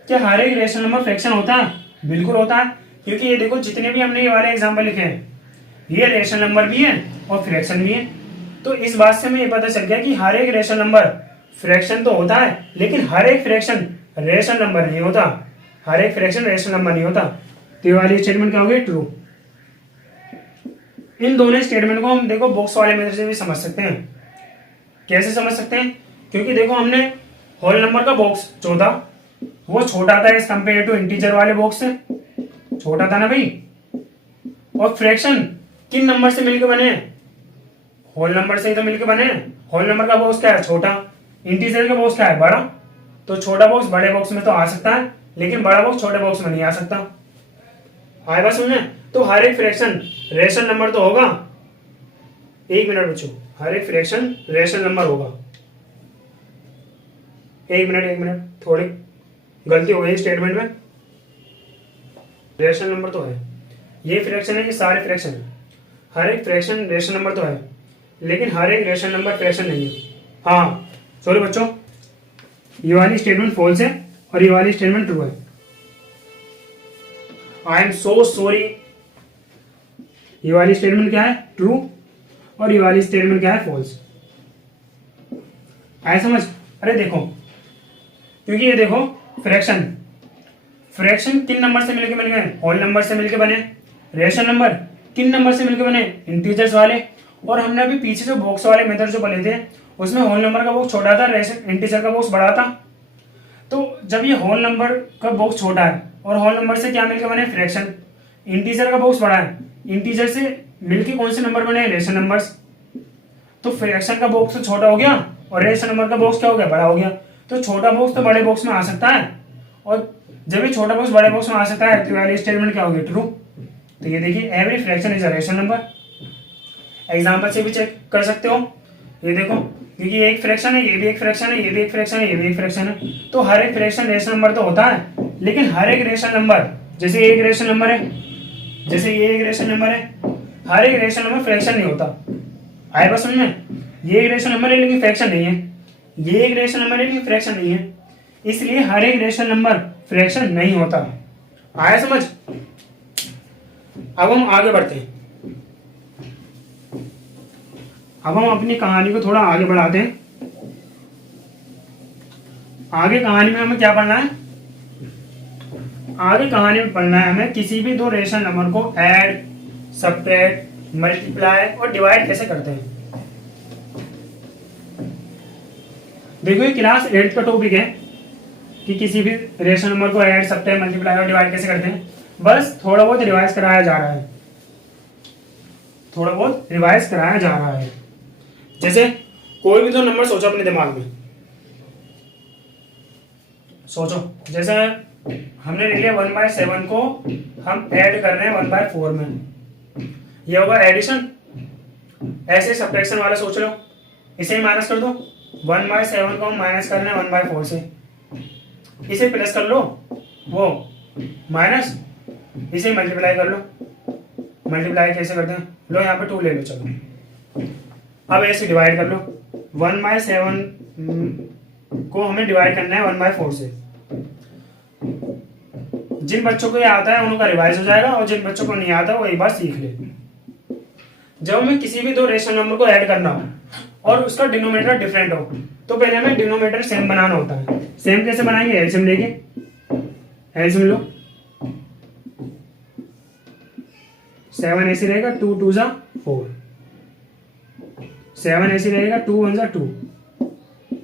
क्या हर एक रेशनल नंबर फ्रैक्शन होता है? बिल्कुल होता है, क्योंकि ये देखो जितने भी हमने ये वाले एग्जांपल लिखे हैं, ये रेशनल नंबर भी है और फ्रैक्शन भी है। तो इस बात से हमें ये पता चल गया कि हर एक रेशनल नंबर फ्रैक्शन तो होता है, लेकिन हर एक फ्रैक्शन रेशनल नंबर नहीं होता। हर एक फ्रैक्शन रेशनल नंबर नहीं होता। तो ये वाली स्टेटमेंट क्या होगी? ट्रू। इन दोनों स्टेटमेंट को हम देखो बॉक्स वाले मेथड से भी समझ सकते हैं। कैसे समझ सकते हैं? क्योंकि देखो हमने होल नंबर का बॉक्स जो था वो छोटा था एज कंपेयर टू इंटीजर वाले बॉक्स से, छोटा था ना भाई। और फ्रैक्शन किन नंबर से मिलकर बने हैं? होल नंबर से ही तो मिलकर बने हैं। होल नंबर का बॉक्स क्या है? छोटा। इंटीजर का बॉक्स क्या है? बड़ा। तो छोटा बॉक्स बड़े बॉक्स में तो आ सकता है, लेकिन बड़ा बॉक्स छोटे बॉक्स में नहीं आ सकता। आए बात सुनने? तो हर एक फ्रैक्शन रेशनल नंबर तो होगा। एक मिनट बच्चों, हर एक फ्रैक्शन रेशनल नंबर होगा। एक मिनट, थोड़ी गलती हो गई स्टेटमेंट में। रेशनल नंबर तो है, ये फ्रैक्शन है, ये सारे फ्रैक्शन है। हर एक फ्रैक्शन रेशनल नंबर तो है, लेकिन हर एक रेशनल नंबर फ्रैक्शन नहीं है। हाँ सॉरी बच्चों, ये वाली स्टेटमेंट फॉल्स है और ये वाली स्टेटमेंट ट्रू है। I am so sorry. ये वाली स्टेटमेंट क्या है? ट्रू। और ये वाली स्टेटमेंट क्या है? फॉल्स। आया समझ? अरे देखो, क्योंकि ये देखो फ्रैक्शन किन नंबर से मिलकर बने? होल नंबर से मिलकर बने। रेशनल नंबर किन नंबर से मिलकर बने? इंटीजर्स वाले। और हमने अभी पीछे जो बॉक्स वाले मेथड जो बने थे उसमें होल नंबर का बॉक्स छोटा था, इंटीजर का बॉक्स बड़ा था। तो जब ये होल नंबर का बॉक्स छोटा है और होल नंबर से क्या मिलकर बने? फ्रैक्शन। इंटीजर का बॉक्स बड़ा है, इंटीजर से मिलकर कौन से नंबर बने? Rational numbers. तो फ्रैक्शन का बॉक्स तो छोटा हो गया और रेशनल नंबर का बॉक्स क्या हो गया? बड़ा हो गया। तो छोटा बॉक्स तो बड़े बॉक्स में आ सकता है, और जब ये छोटा बॉक्स बड़े बॉक्स में आ सकता है तो वाली स्टेटमेंट क्या होगी? ट्रू। तो ये देखिए every fraction is a rational number. Example से भी चेक कर सकते हो। ये देखो, क्योंकि ये एक फ्रैक्शन है, ये भी एक फ्रैक्शन है, ये भी एक फ्रैक्शन है, ये भी एक फ्रैक्शन है, तो हर एक फ्रैक्शन रेशनल नंबर तो होता है, लेकिन हर एक रेशनल नंबर, जैसे ये एक रेशनल नंबर है, जैसे ये एक रेशनल नंबर है, हर एक रेशनल नंबर फ्रैक्शन नहीं होता। आए बस समझ में? ये एक रेशनल नंबर है लेकिन फ्रैक्शन नहीं है, ये एक रेशनल नंबर है लेकिन फ्रैक्शन नहीं है, इसलिए हर एक रेशनल नंबर फ्रैक्शन नहीं होता। आया समझ? अब हम आगे बढ़ते हैं। अब हम अपनी कहानी को थोड़ा आगे बढ़ाते हैं। आगे कहानी में हमें क्या पढ़ना है? आगे कहानी में पढ़ना है हमें किसी भी दो रेशनल नंबर को ऐड, सब्ट्रैक्ट, मल्टीप्लाई और डिवाइड कैसे करते हैं। देखो ये क्लास 8 का टॉपिक है कि किसी भी रेशनल नंबर को ऐड, सब्ट्रैक्ट, मल्टीप्लाई और डिवाइड कैसे करते हैं। बस थोड़ा बहुत रिवाइज कराया जा रहा है, थोड़ा बहुत रिवाइज कराया जा रहा है। जैसे कोई भी दो नंबर सोचो अपने दिमाग में, सोचो। जैसे हमने ले लिया 1/7 को हम ऐड कर रहे हैं 1/4 में, ये होगा एडिशन। ऐसे सब्ट्रैक्शन वाला सोच लो, इसे ही माइनस कर दो। 1/7 को हम माइनस कर रहे हैं 1/4 से, इसे प्लस कर लो, वो माइनस, इसे मल्टीप्लाई कर लो। मल्टीप्लाई कैसे करते हैं? लो यहाँ पे 2 ले लो, चलो। अब ऐसे डिवाइड कर लो। 1/7 को हमें डिवाइड करना है 1/4 से। जिन बच्चों को ये आता है उनका रिवाइज हो जाएगा, और जिन बच्चों को नहीं आता वो एक बार सीख ले। जब हमें किसी भी दो रेशनल नंबर को ऐड करना हो और उसका डिनोमिनेटर डिफरेंट हो, तो पहले हमें डिनोमिनेटर सेम बनाना होता है। सेम कैसे बनाएंगे? एलसीएम लेके, एलसीएम लो। 7 ऐसे रहेगा, 2 2 जा 4, 7 ऐसे रहेगा, 2 1 जा 2,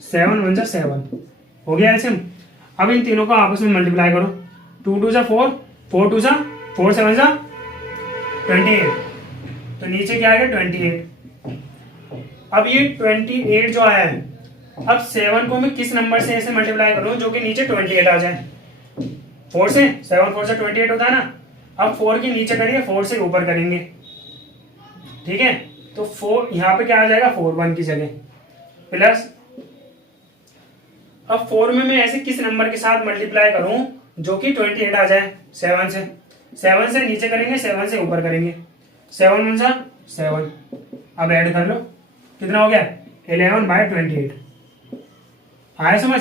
7 1 जा 7, हो गया एलसीएम। अब इन तीनों को आपस में मल्टीप्लाई करो। 2 2 जा 4, 4 2 जा 4 7 जा 28, तो नीचे क्या आएगा? 28। अब ये 28 जो आया है, अब 7 को मैं किस नंबर से ऐसे मल्टीप्लाई करूं जो कि नीचे 28 आ जाए? 4 से। 7 4 से 28 होता है ना। अब 4 के नीचे करिए, 4 से ऊपर करेंगे, ठीक है। तो 4 यहां पे क्या आ जाएगा? 4 1 की जगह प्लस। अब 4 में मैं ऐसे किस नंबर के साथ मल्टीप्लाई करूं जो कि 28 आ जाए? 7 से। 7 से नीचे करेंगे, 7 से ऊपर करेंगे, 7 1 जा 7। अब ऐड कर लो, कितना हो गया? 11/28। आया समझ?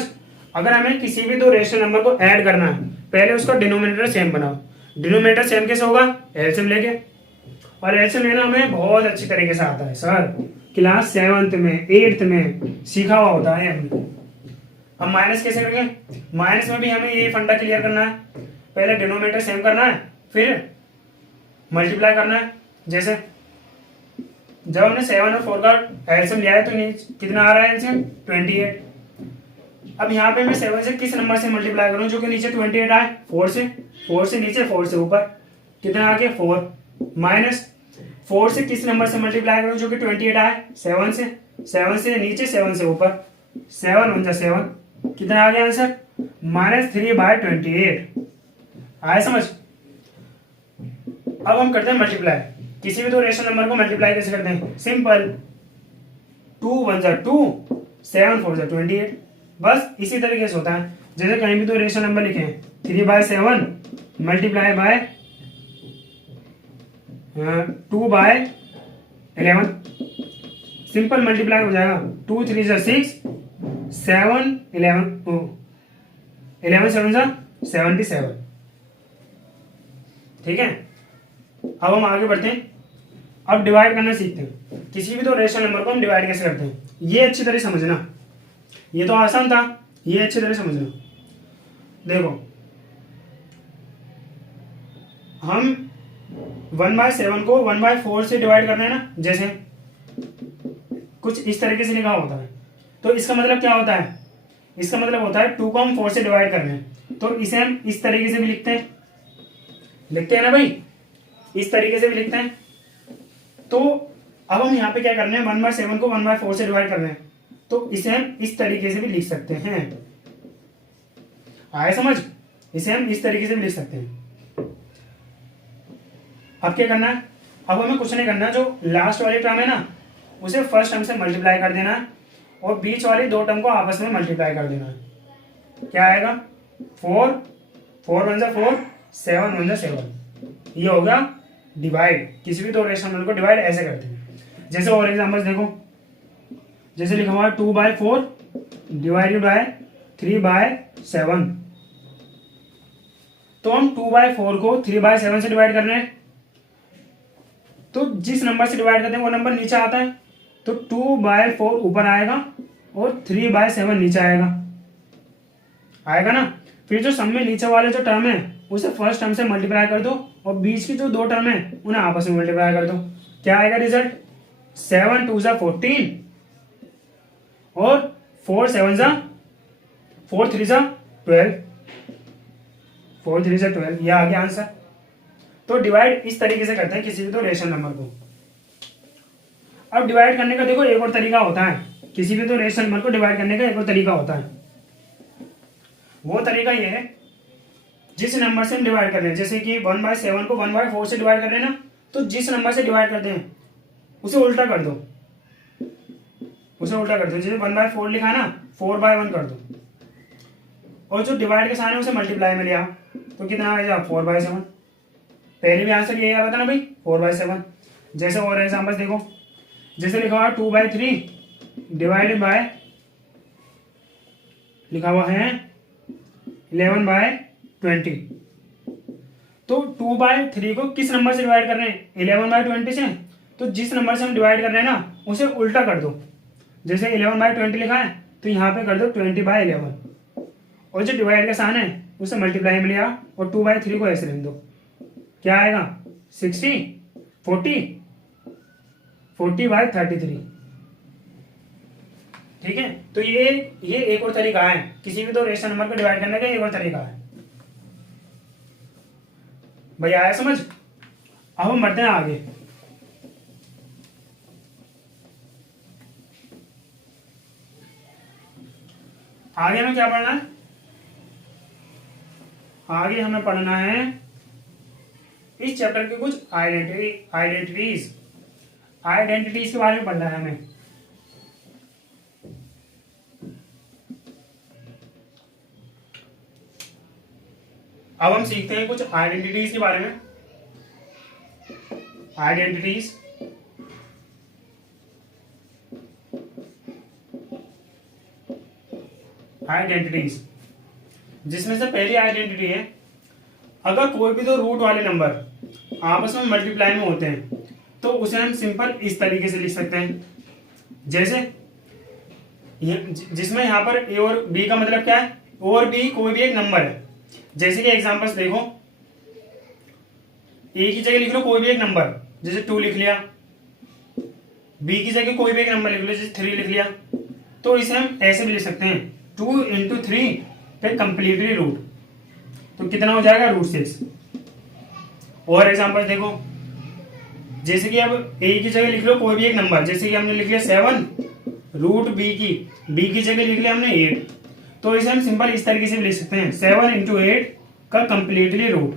अगर हमें किसी भी दो रेशनल नंबर को ऐड करना है, पहले उसका डिनोमिनेटर सेम बनाओ। डिनोमिनेटर सेम कैसे होगा? एलसीएम लेके। और एलसीएम लेना हमें बहुत अच्छी तरीके से आता है सर, क्लास 7th में 8th में सीखा हुआ होता है हमने। हम माइनस कैसे करेंगे? माइनस में भी हमें ये फंडा क्लियर करना है, पहले डिनोमिनेटर सेम करना है, फिर मल्टीप्लाई करना है। जैसे जब हमने 7 और 4 का एलसीएम लिया है तो कितना आ रहा है एलसीएम? 28। अब यहाँ पे मैं 7 से किस नंबर से मल्टीप्लाई करूँ जो कि नीचे 28 आए? 4 से। 4 से नीचे, 4 से ऊपर, कितना आ गया? 4 माइनस 4 से किस नंबर से मल्टीप्लाई करूँ जो कि 28 आए? 7 से। 7 से नीचे, 7 से ऊपर, 7 × 7 कितना आ गया आंसर? -3/28 आया समझ? अब हम करते हैं मल्टीप्लाई। किसी भी दो रेशनल नंबर को मल्टीप्लाई कैसे करते हैं? सिंपल, 2 × 1 = 2, 7 × 4 = 28। बस इसी तरीके से होता है। जैसे कहीं भी दो रेशनल नंबर लिखे हैं, 3/7 मल्टीप्लाई बाय 2/11, सिंपल मल्टीप्लाई हो जाएगा। 2 × 3 = 6, 7 11 11 7 = 77। ठीक है, अब हम आगे बढ़ते हैं। अब डिवाइड करना सीखते हैं। किसी भी दो रेशनल नंबर को हम डिवाइड कैसे करते हैं, ये अच्छी तरह समझना। ये तो आसान था, ये अच्छी तरह समझना। देखो, हम 1/7 को 1/4 से डिवाइड करना है ना, जैसे कुछ इस तरीके से लिखा होता है, तो इसका मतलब क्या होता है? इसका मतलब होता है 2 को हम 4 से डिवाइड कर रहे हैं, तो इसे हम इस तरीके से भी लिखते हैं ना भाई, इस तरीके से भी लिखते हैं। तो अब हम यहाँ पे क्या करना है, 1/7 को 1/4 से डिवाइड कर रहे हैं, तो इसे हम इस तरीके से भी लिख सकते हैं। आया समझ? इसे हम इस तरीके से भी लिख सकते हैं। अब क्या करना है? अब हमें कुछ नहीं करना, जो लास्ट वाली टर्म है ना उसे फर्स्ट टर्म से मल्टीप्लाई कर देना है और बीच वाली दो टर्म को आपस में मल्टीप्लाई कर देना है। क्या आएगा? 4 4 × 1 = 4, 7 × 1 = 7। ये होगा डिवाइड। किसी भी दो रेशनल नंबर को डिवाइड ऐसे करते हैं। जैसे और एग्जांपल्स देखो, जैसे लिखा हुआ है 2/4 डिवाइडेड बाय 3/7। तो हम 2/4 को 3/7 से डिवाइड कर रहे हैं, तो जिस नंबर से डिवाइड करते हैं वो नंबर नीचे आता है, तो 2/4 ऊपर आएगा और 3/7 नीचे आएगा ना। फिर जो सम में नीचे वाले जो टर्म है उसे फर्स्ट टर्म से मल्टीप्लाई कर दो और बीच की जो दो टर्म है उन्हें आपस में मल्टीप्लाई कर दो। क्या आएगा रिजल्ट? 7 × 2 = 14 और 4 × 3 = 12। 4 × 3 = 12, यह आ गया आंसर। तो डिवाइड इस तरीके से करते हैं किसी भी दो रेशनल नंबर को। अब डिवाइड करने का देखो एक और तरीका होता है। किसी भी दो रेशनल नंबर को डिवाइड करने का एक और तरीका होता है। वो तरीका ये है, जिस नंबर से हम डिवाइड कर रहे हैं, जैसे कि 1/7 को 1/4 से डिवाइड कर रहे हैं ना, तो जिस नंबर से डिवाइड करते हैं उसे उल्टा कर दो। जैसे 1/4 लिखा है ना, 4/1 कर दो और जो डिवाइड के साथ है उसे मल्टीप्लाई में लिया, तो कितना आ जाएगा? 4/7। पहले भी आंसर यही आ रहा था ना भाई, 4/7। जैसे और एग्जांपल्स देखो, जैसे लिखा हुआ है 2/3 डिवाइडेड बाय, लिखा हुआ है 11/20। तो 2/3 को किस नंबर से डिवाइड कर रहे हैं? 11/20 से। तो जिस नंबर से हम डिवाइड कर रहे हैं ना उसे उल्टा कर दो। जैसे 11/20 लिखा है तो यहाँ पे कर दो 20/11 और जो डिवाइड का साइन है उसे मल्टीप्लाई में लिया और 2/3 को ऐसे लिख दो। क्या आएगा? 60 40/33। ठीक है, तो ये एक और तरीका है, किसी भी दो रेशनल नंबर को डिवाइड करने का एक और तरीका है। भैया आया समझ? अब हम बढ़ते हैं आगे। आगे हमें क्या पढ़ना है? आगे हमें पढ़ना है इस चैप्टर के कुछ आइडेंटिटीज के बारे में पढ़ना है हमें। अब हम सीखते हैं कुछ आइडेंटिटीज के बारे में। आइडेंटिटीज जिसमें से पहली आइडेंटिटी है, अगर कोई भी दो रूट वाले नंबर आपस में मल्टीप्लाई में होते हैं तो उसे हम सिंपल इस तरीके से लिख सकते हैं, जैसे जिसमें यहाँ पर ए और बी का मतलब क्या है, ओ और बी कोई भी एक नंबर है। जैसे कि एग्जांपल्स देखो, ए की जगह लिख लो कोई भी एक नंबर, जैसे 2 लिख लिया, बी की जगह कोई भी एक नंबर लिख लो, जैसे 3 लिख लिया। तो इसे हम ऐसे भी लिख सकते हैं 2 इंटू 3 पे कंप्लीटली रूट, तो कितना हो जाएगा √6। और एग्जांपल देखो, जैसे कि अब ए की जगह लिख लो कोई भी एक नंबर, जैसे कि हमने लिख लिया 7, रूट बी की जगह लिख लिया हमने 8। तो इसे हम सिंपल इस तरीके से भी लिख सकते हैं 7 इंटू 8 का कंप्लीटली रूट।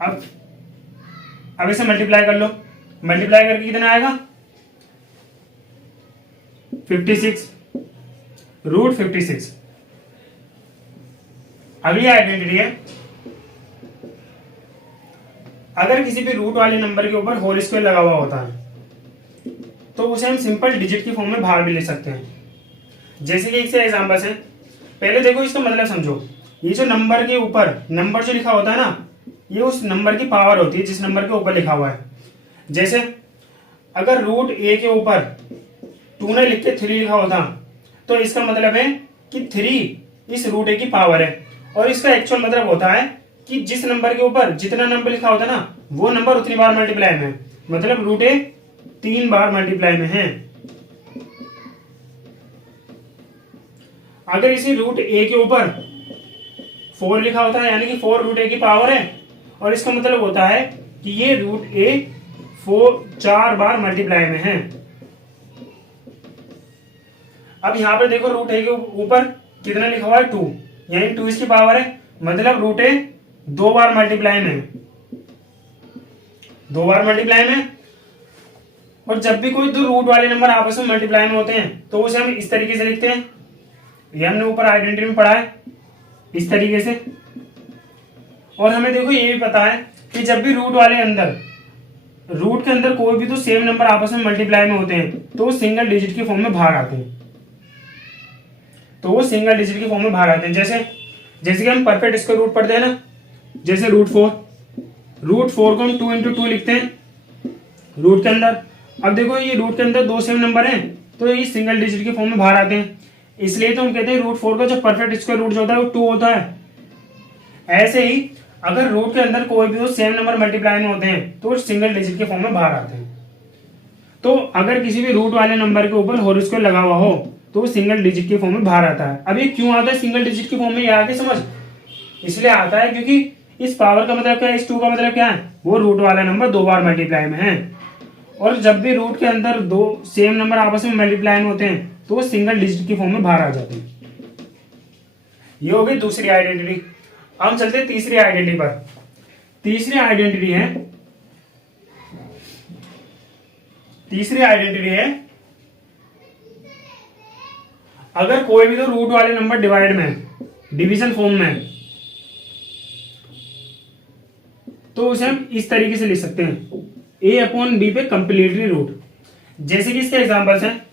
अब इसे मल्टीप्लाई कर लो, मल्टीप्लाई करके कितना आएगा 56, √56। अगली आइडेंटिटी है, अगर किसी भी रूट वाले नंबर के ऊपर होल स्क्वायर लगा हुआ होता है तो उसे हम सिंपल डिजिट की फॉर्म में बाहर भी ले सकते हैं। जैसे कि इससे एग्जांपल्स हैं, पहले देखो इसका मतलब समझो, ये जो नंबर के ऊपर नंबर जो लिखा होता है ना, ये उस नंबर की पावर होती है जिस नंबर के ऊपर लिखा हुआ है। जैसे अगर रूट ए के ऊपर 2 ने लिख के 3 लिखा होता तो इसका मतलब है कि 3 इस रूट ए की पावर है, और इसका एक्चुअल मतलब होता है कि जिस नंबर के ऊपर जितना नंबर लिखा होता है ना, वो नंबर उतनी बार मल्टीप्लाई में है, मतलब रूट ए 3 बार मल्टीप्लाई में है। अगर इसी रूट ए के ऊपर 4 लिखा होता है, यानी कि 4 रूट ए की पावर है, और इसका मतलब होता है कि ये रूट ए 4 बार मल्टीप्लाई में है। अब यहां पर देखो रूट ए के ऊपर कितना लिखा हुआ है 2, यानी 2 इसकी पावर है, मतलब रूट ए 2 बार मल्टीप्लाई में है, 2 बार मल्टीप्लाई में। और जब भी कोई दो रूट वाले नंबर आपस में मल्टीप्लाई में होते हैं तो उसे हम इस तरीके से लिखते हैं, ये हमने ऊपर आइडेंटिटी में पढ़ा है इस तरीके से। और हमें देखो ये भी पता है कि जब भी रूट के अंदर कोई भी तो सेम नंबर आपस में मल्टीप्लाई में होते हैं तो वो सिंगल डिजिट की फॉर्म में बाहर आते हैं, जैसे कि हम परफेक्ट स्क्वायर रूट पढ़ते हैं ना, जैसे √4 को हम 2 इंटू 2 लिखते हैं रूट के अंदर। अब देखो ये रूट के अंदर 2 सेम नंबर हैं तो ये सिंगल डिजिट की फॉर्म में बाहर आते हैं, इसलिए तो हम कहते हैं √4 का जो परफेक्ट स्क्वायर रूट होता है वो 2 होता है। ऐसे ही अगर रूट के अंदर कोई भी हो सेम नंबर मल्टीप्लाई में होते हैं तो सिंगल डिजिट के फॉर्म में बाहर आते हैं। तो अगर किसी भी रूट वाले नंबर के ऊपर होल स्क्वायर लगा हुआ हो तो सिंगल डिजिट के फॉर्म में बाहर आता है। अब ये क्यों आता है सिंगल डिजिट के फॉर्म में, ये आगे समझ, इसलिए आता है क्योंकि इस पावर का मतलब क्या है, इस 2 का मतलब क्या है, वो रूट वाला नंबर 2 बार मल्टीप्लाई में है। और जब भी रूट के अंदर 2 सेम नंबर आपस में मल्टीप्लाई में होते हैं तो वो सिंगल डिजिट की फॉर्म में बाहर आ जाते हैं। ये हो गई दूसरी आइडेंटिटी। हम चलते हैं तीसरी आइडेंटिटी पर। तीसरी आइडेंटिटी है अगर कोई भी तो रूट वाले नंबर डिवाइड में डिवीजन फॉर्म में, तो उसे हम इस तरीके से लिख सकते हैं a/b पे कंप्लीटली रूट। जैसे कि इसके एग्जांपल्स हैं,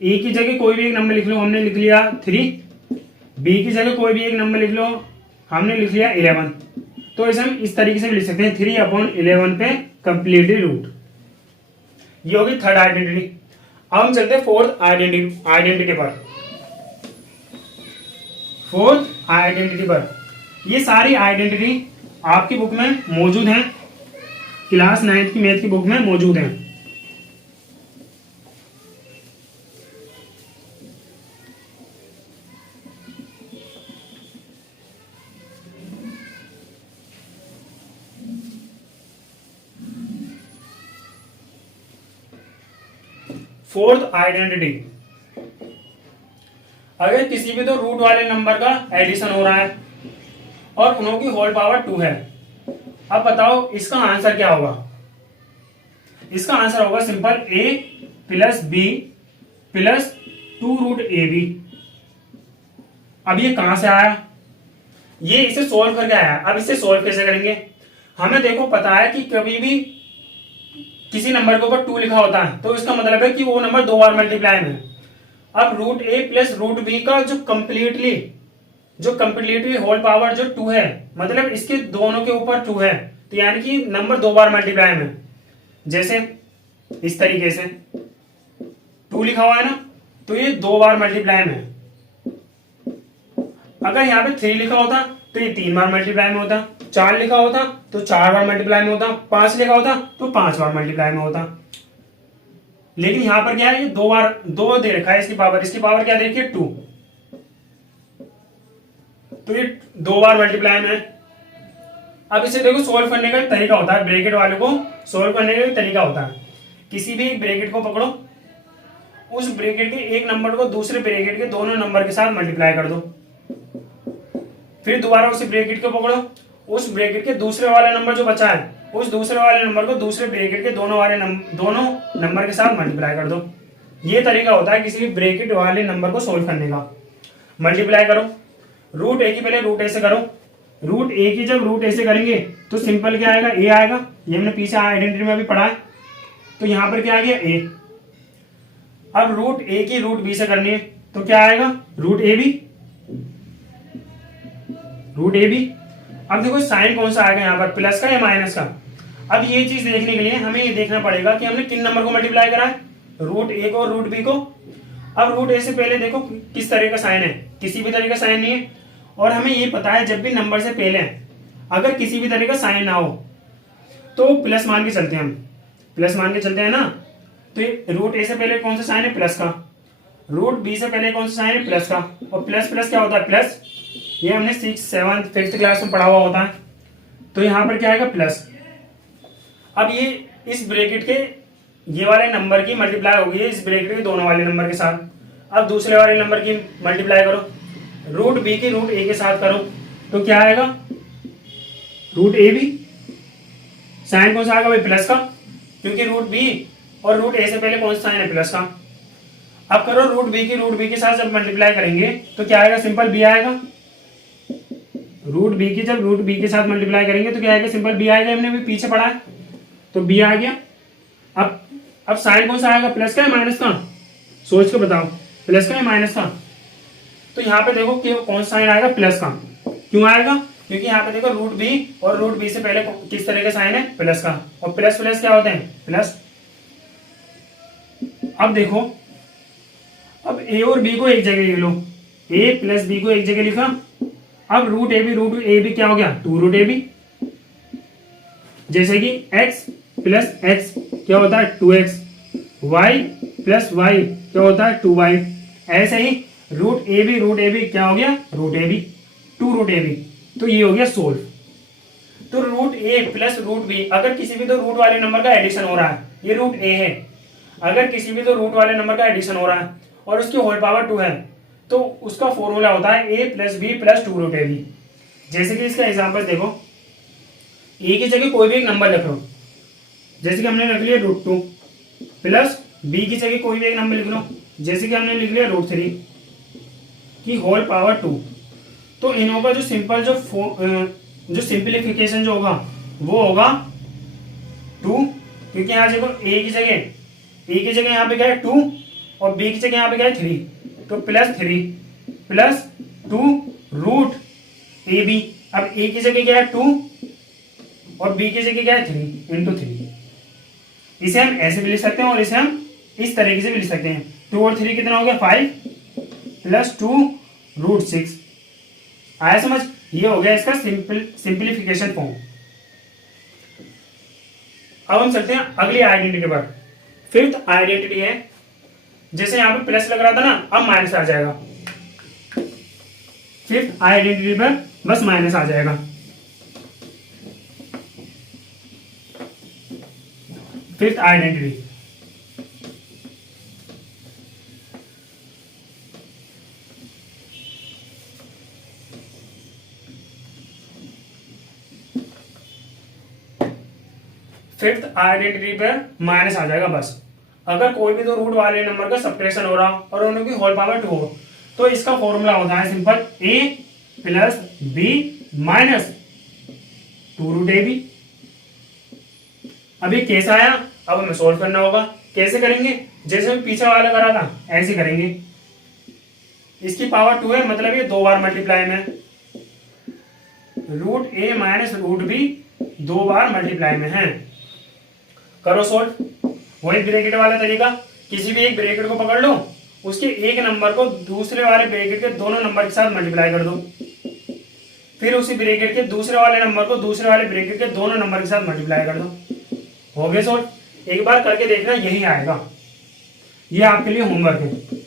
a की जगह कोई भी एक नंबर लिख लो, हमने लिख लिया 3, b की जगह कोई भी एक नंबर लिख लो, हमने लिख लिया 11। तो इसे हम इस तरीके से भी लिख सकते हैं 3/11 पे कंप्लीटली रूट। ये होगी थर्ड आइडेंटिटी। अब हम चलते हैं फोर्थ आइडेंटिटी पर। ये सारी आइडेंटिटी आपकी बुक में मौजूद हैं, क्लास 9th की मैथ की बुक में मौजूद हैं। फोर्थ आइडेंटिटी, अगर किसी भी तो रूट वाले नंबर का एडिशन हो रहा है और उनकी होल पावर 2 है, अब बताओ इसका आंसर क्या होगा। इसका आंसर होगा सिंपल a + b + 2√ab। अब ये कहां से आया, ये इसे सोल्व करके आया। अब इसे सोल्व कैसे करेंगे, हमें देखो पता है कि कभी भी किसी नंबर के ऊपर 2 लिखा होता है तो इसका मतलब है कि वो नंबर 2 बार मल्टीप्लाई में है। अब √a + √b का जो कंप्लीटली होल पावर जो 2 है, मतलब इसके दोनों के ऊपर 2 है, तो यानी कि नंबर 2 बार मल्टीप्लाई में, जैसे इस तरीके से 2 लिखा हुआ है ना, तो ये 2 बार मल्टीप्लाई में है। अगर यहाँ पे 3 लिखा होता तो ये 3 बार मल्टीप्लाई में होता, 4 लिखा होता तो 4 बार मल्टीप्लाई में होता, 5 लिखा होता तो 5 बार मल्टीप्लाई में होता। लेकिन यहां पर क्या है, ये 2 बार 2 दे रखा है, इसकी पावर क्या दे रखी है 2, तो ये 2 बार मल्टीप्लाई में है। अब इसे देखो सोल्व करने का तरीका होता है, ब्रैकेट वाले को सोल्व करने का तरीका होता है, किसी भी एक ब्रैकेट को पकड़ो, उस ब्रैकेट के एक नंबर को दूसरे ब्रैकेट के दोनों नंबर के साथ मल्टीप्लाई कर दो, फिर दोबारा उसी ब्रैकेट को पकड़ो, उस ब्रैकेट के दूसरे वाले नंबर जो बचा है उस दूसरे वाले नंबर को दूसरे ब्रैकेट के दोनों नंबर के साथ मल्टीप्लाई कर दो। ये तरीका होता है किसी भी ब्रैकेट वाले नंबर को सोल्व करने का। मल्टीप्लाई करो, रूट ए की पहले रूट ए से करो, रूट ए की जब रूट ए से करेंगे तो सिंपल क्या आएगा, ए आएगा, ये हमने पीछे आइडेंटिटी में भी पढ़ा है, तो यहां पर क्या आ गया ए। अब रूट ए की रूट बी से करनी है तो क्या आएगा, root a b, root a b. अब देखो साइन कौन सा आएगा यहाँ पर, प्लस का या माइनस का। अब ये चीज देखने के लिए हमें ये देखना पड़ेगा कि हमने किन नंबर को मल्टीप्लाई करा है, रूट ए को और रूट बी को। अब रूट ए से पहले देखो किस तरह का साइन है, किसी भी तरह का साइन नहीं है, और हमें ये पता है जब भी नंबर से पहले अगर किसी भी तरह का साइन ना हो तो प्लस मान के चलते हैं, हम प्लस मान के चलते हैं ना। तो ये रूट ए से पहले कौन सा साइन है, प्लस का, रूट बी से पहले कौन सा साइन है, प्लस का, और प्लस प्लस क्या होता है, प्लस। ये हमने 6th 7th 5th क्लास में पढ़ा हुआ होता है, तो यहां पर क्या आएगा, प्लस। अब ये इस ब्रैकेट के ये वाले नंबर की मल्टीप्लाई होगी इस ब्रैकेट के दोनों वाले नंबर के साथ। अब दूसरे वाले नंबर की मल्टीप्लाई करो, रूट बी की रूट ए के साथ करो तो क्या आएगा, रूट ए बी। साइन कौन सा आएगा भाई, प्लस का, क्योंकि रूट बी और रूट ए से पहले कौन सा साइन है, प्लस का। अब करो रूट बी के साथ जब मल्टीप्लाई करेंगे तो क्या आएगा, सिंपल बी आएगा। रूट बी की जब रूट बी के साथ मल्टीप्लाई करेंगे तो क्या आएगा, सिंपल बी आएगा, हमने भी पीछे पढ़ा है, तो बी आ गया। अब साइन कौन सा आएगा, प्लस का या माइनस का, सोच के बताओ, प्लस का या माइनस का। तो यहाँ पे देखो कि कौन सा साइन आएगा, प्लस का। क्यों आएगा, क्योंकि यहाँ पे देखो रूट बी और रूट बी से पहले किस तरह का साइन है, प्लस का, और प्लस प्लस क्या होते हैं, प्लस। अब देखो, अब ए और बी को एक जगह ले लो, ए प्लस बी को एक जगह लिखा। अब रूट ए बी क्या हो गया, 2 रूट ए बी। जैसे कि x प्लस एक्स क्या होता है, 2x, y प्लस वाई क्या होता है, 2y। ऐसे ही रूट ए बी क्या हो गया, root a b, 2 root a b. तो ये हो गया सोल्व। तो root a plus root b, अगर किसी भी दो रूट वाले नंबर का एडिशन हो रहा है, ये रूट ए है, अगर किसी भी दो रूट वाले नंबर का एडिशन हो रहा है और उसकी होल पावर 2 है तो उसका फॉर्मूला होता है a plus b plus 2 root a b. जैसे कि इसका एग्जांपल देखो, ए की जगह कोई भी एक नंबर लिख लो, जैसे कि हमने लिख लिया √2, प्लस बी की जगह कोई भी एक नंबर लिख लो, जैसे कि हमने लिख लिया √3 की होल पावर 2। तो इनों का जो सिंपल जो सिंप्लीफिकेशन जो होगा वो होगा 2, क्योंकि यहाँ देखो ए की जगह यहाँ पे क्या है 2 और बी की जगह यहाँ पे क्या है 3, तो plus 3 plus 2 root a b. अब ए की जगह क्या है 2 और बी की जगह क्या है 3 इंटू 3। इसे हम ऐसे भी लिख सकते हैं और इसे हम इस तरीके से भी लिख सकते हैं। 2 और 3 कितना हो गया 5 प्लस 2 रूट 6। आया समझ, ये हो गया इसका सिंप्लीफिकेशन फॉर्म। अब हम चलते हैं अगली आइडेंटिटी पर। 5th आइडेंटिटी है, जैसे यहां पे प्लस लग रहा था ना, अब माइनस आ जाएगा। 5th आइडेंटिटी पर बस माइनस आ जाएगा। 5th आइडेंटिटी, फिफ्थ आइडेंटिटी पर माइनस आ जाएगा बस। अगर कोई भी दो रूट वाले नंबर का सब्ट्रैक्शन हो रहा और उनकी होल पावर 2 हो तो इसका फॉर्मूला होता है simple a plus b minus 2 root a b. अभी कैसा आया, अब हमें सोल्व करना होगा। कैसे करेंगे, जैसे हम पीछे वाला करा था ऐसे करेंगे। इसकी पावर 2 है, मतलब ये 2 बार मल्टीप्लाई में, रूट ए माइनस रूट बी 2 बार मल्टीप्लाई में है। करो सोल्व। वही ब्रैकेट वाला तरीका, किसी भी एक ब्रैकेट को पकड़ लो, उसके एक नंबर को दूसरे वाले ब्रैकेट के दोनों नंबर के साथ मल्टीप्लाई कर दो, फिर उसी ब्रैकेट के दूसरे वाले नंबर को दूसरे वाले ब्रैकेट के दोनों नंबर के साथ मल्टीप्लाई कर दो। हो गए सोल्व। एक बार करके देखना, यही आएगा। ये आपके लिए होमवर्क है।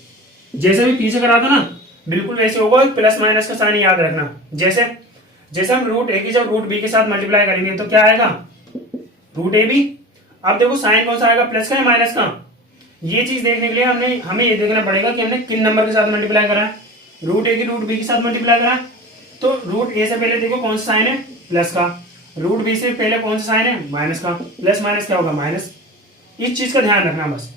जैसे भी पीछे करा था ना, बिल्कुल वैसे होगा। प्लस माइनस का साइन याद रखना। जैसे जैसे हम रूट ए की जब रूट बी के साथ मल्टीप्लाई करेंगे तो क्या आएगा, रूट ए बी। अब देखो साइन कौन सा आएगा, प्लस का या माइनस का। ये चीज देखने के लिए हमें ये देखना पड़ेगा कि हमने किन नंबर के साथ मल्टीप्लाई करा है। रूट ए की रूट बी के साथ मल्टीप्लाई करा है, तो रूट ए से पहले देखो कौन सा साइन है, प्लस का। रूट बी से पहले कौन सा साइन है, माइनस का। प्लस माइनस क्या होगा, माइनस। इस चीज का ध्यान रखना बस।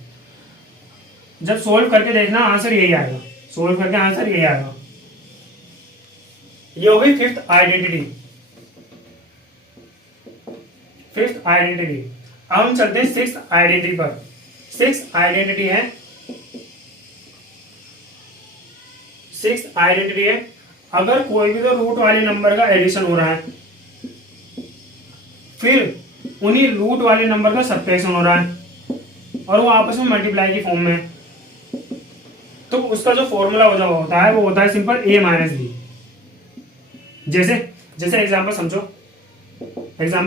जब सोल्व करके देखना आंसर यही आएगा। सोल्व करके आंसर यही आएगा। ये हो गई फिफ्थ आइडेंटिटी। Fifth identity. अब हम चलते हैं सिक्स्थ आइडेंटिटी पर। सिक्स्थ आइडेंटिटी है, सिक्स्थ आइडेंटिटी है, अगर कोई भी तो रूट वाले नंबर का एडिशन हो रहा है, फिर उन्हीं रूट वाले नंबर का सब्ट्रैक्शन हो रहा है, और वो आपस में मल्टीप्लाई की फॉर्म में है, तो उसका जो फॉर्मूला होता है वो होता है सिंपल a माइनस बी। जैसे जैसे एग्जांपल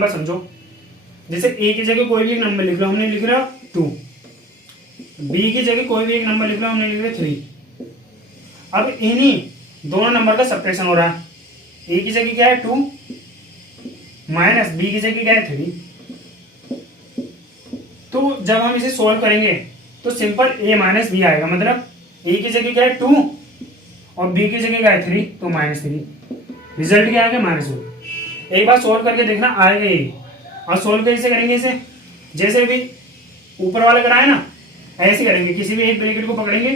समझो। जैसे a की जगह कोई भी एक नंबर लिख लो, हमने लिख रहा 2। b की जगह कोई भी एक नंबर लिख लो, हमने लिख रहा 3। अब इन्हीं दोनों नंबर का सब्ट्रैक्शन हो रहा है। a की जगह क्या है 2 माइनस b की जगह क्या है 3। तो जब हम इसे सोल्व करेंगे तो सिंपल a माइनस बी आएगा। मतलब a की जगह क्या है 2 और b की जगह क्या है 3, तो -3। रिजल्ट क्या आएगा, -1। एक बार सोल्व करके देखना, आएगा यही। और सोल्व कैसे करेंगे इसे, जैसे भी ऊपर वाला कराए ना, ऐसे करेंगे। किसी भी एक ब्रैकेट को पकड़ेंगे,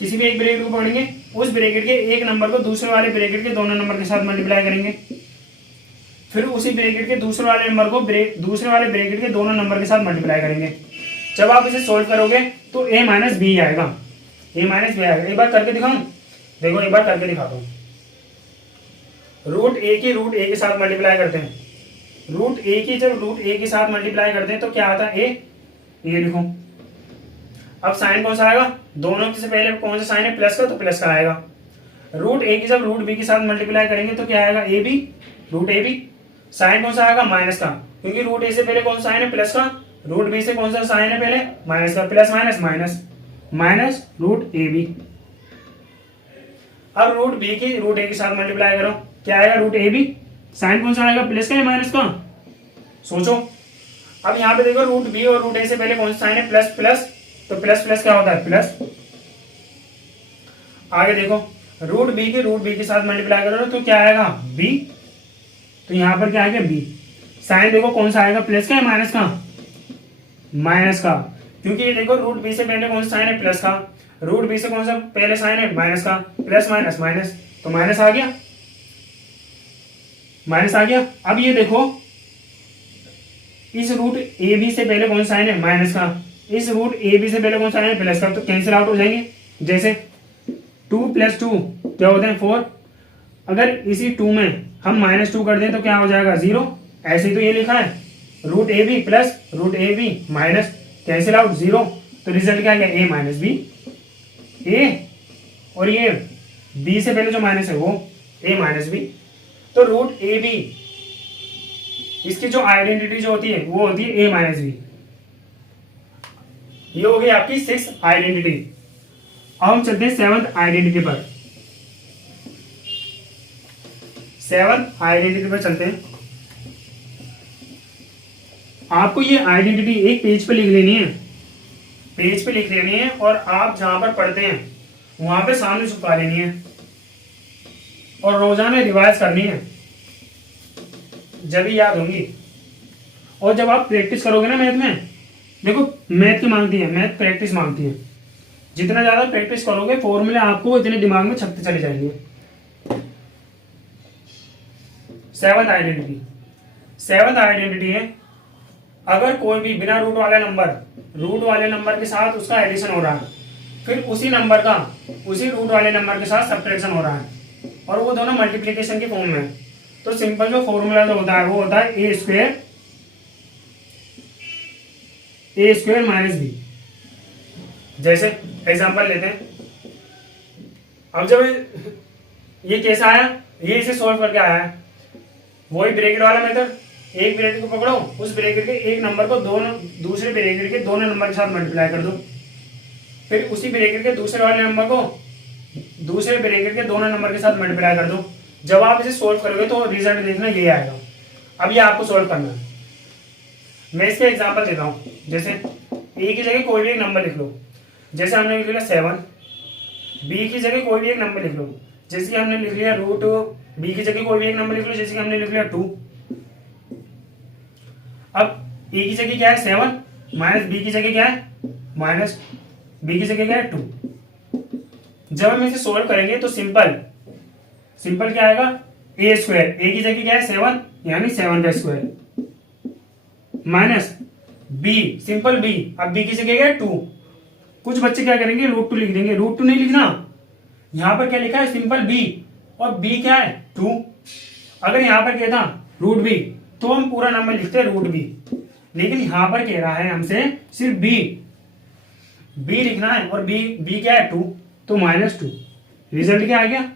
किसी भी एक ब्रैकेट को पकड़ेंगे, उस ब्रैकेट के एक नंबर को दूसरे वाले ब्रैकेट के दोनों नंबर के साथ मल्टीप्लाई करेंगे, फिर उसी ब्रैकेट के दूसरे वाले नंबर को दूसरे वाले ब्रैकेट के दोनों नंबर के साथ मल्टीप्लाई करेंगे। जब आप इसे सोल्व करोगे तो a माइनस बी आएगा। a माइनस बी आएगा। एक बार करके दिखाऊं, देखो एक बार करके दिखाता हूँ। रूट ए की रूट ए के साथ मल्टीप्लाई करते हैं। रूट ए की जब रूट ए के साथ मल्टीप्लाई करते हैं तो क्या आता है, ये लिखो। अब साइन कौन सा आएगा, दोनों से पहले कौन सा साइन है, प्लस का, तो प्लस का आएगा। रूट ए की जब रूट बी के साथ मल्टीप्लाई करेंगे तो क्या आएगा, a b, root a b. Sign कौन सा आएगा, माइनस का, क्योंकि रूट ए से पहले कौन सा साइन है, प्लस का। रूट बी से कौन सा साइन है पहले, माइनस का। Plus minus minus, minus root a b. अब रूट बी की रूट ए के साथ मल्टीप्लाई करो, क्या आएगा, रूट ए बी। साइन कौन सा आएगा, प्लस का या माइनस का, सोचो। अब यहाँ पे देखो रूट बी और रूट ए से पहले कौन सा साइन है, प्लस प्लस, तो प्लस प्लस क्या होता है, प्लस। आगे देखो रूट बी की रूट बी के साथ मल्टीप्लाई करो तो क्या आएगा, बी। तो यहाँ पर क्या आएगा, बी। साइन देखो कौन सा आएगा, प्लस का या माइनस का, माइनस का, क्योंकि ये देखो रूट बी से पहले कौन सा साइन है, प्लस का। रूट बी से कौन सा पहले साइन है, माइनस का। प्लस माइनस माइनस, तो माइनस आ गया, माइनस आ गया। अब ये देखो इस रूट ए बी से पहले कौन सा साइन है, माइनस का। इस रूट ए बी से पहले कौन सा साइन है, प्लस का, तो कैंसिल आउट हो जाएंगे। जैसे 2 + 2 क्या होते हैं, 4। अगर इसी 2 में हम -2 कर दें तो क्या हो जाएगा, 0। ऐसे ही तो ये लिखा है, root a b plus root a b minus, cancel out 0। तो रिजल्ट क्या गया, a माइनस बी। ए और ये बी से पहले जो माइनस है वो a माइनस बी। तो रूट ए बी इसकी जो आइडेंटिटी जो होती है वो होती है a माइनस बी। ये हो गई आपकी 6th आइडेंटिटी। अब हम चलते हैं 7th आइडेंटिटी पर। 7th आइडेंटिटी पर चलते हैं। आपको ये आइडेंटिटी एक पेज पे लिख लेनी है, पेज पे लिख लेनी है, और आप जहां पर पढ़ते हैं वहां पे सामने छुपा लेनी है, और रोजाना रिवाइज करनी है, जब याद होंगी। और जब आप प्रैक्टिस करोगे ना मैथ में, देखो मैथ की मांगती है, मैथ प्रैक्टिस मांगती है। जितना ज्यादा प्रैक्टिस करोगे फॉर्मूले आपको इतने दिमाग में छपते चले जाएंगे। 7th identity. 7th आइडेंटिटी है, अगर कोई भी बिना रूट वाले नंबर के साथ उसका एडिशन हो रहा है, फिर उसी नंबर का उसी रूट वाले नंबर के साथ सब्ट्रैक्शन हो रहा है, और वो दोनों मल्टीप्लिकेशन की फॉर्म में है, तो सिंपल जो फॉर्मूला जो होता है वो होता है ए स्क्वायर माइनस बी। जैसे एग्जांपल लेते हैं, अब जब ये कैसा आया, ये इसे सोल्व करके आया है, वही ब्रैकेट वाला मेथड, एक ब्रैकेट को पकड़ो, उस ब्रैकेट के एक नंबर को दूसरे ब्रैकेट के दोनों नंबर के साथ मल्टीप्लाई कर दो, फिर उसी ब्रैकेट के दूसरे वाले नंबर को दूसरे ब्रैकेट के दोनों नंबर के साथ मल्टीप्लाई कर दो। जब आप इसे सोल्व करोगे तो रिजल्ट देखना ये आएगा। अब ये आपको सोल्व करना है। मैं इसके एग्जांपल देता हूँ। जैसे ए की जगह कोई भी एक नंबर लिख लो, जैसे हमने लिख लिया 7। बी की जगह कोई भी एक नंबर लिख लो, जैसे कि हमने लिख लिया रूट। बी की जगह कोई भी एक नंबर लिख लो, जैसे कि हमने लिख लिया 2। अब ए की जगह क्या है 7, माइनस बी की जगह क्या है माइनस बी की जगह क्या है 2। जब हम इसे सोल्व करेंगे तो सिंपल क्या आएगा, ए स्क्वायर, ए की जगह क्या है 7 यानी 7 का square, minus b, simple b, अब बी की जगह क्या है 2। कुछ बच्चे क्या करेंगे √2 लिख देंगे, √2 नहीं लिखना, यहां पर क्या लिखा है सिंपल बी, और बी क्या है 2। अगर यहां पर क्या था √b तो हम पूरा नंबर लिखते हैं √b, लेकिन यहां पर कह रहा है हमसे सिर्फ बी लिखना है, और बी क्या है 2, तो -2। रिजल्ट क्या आ गया,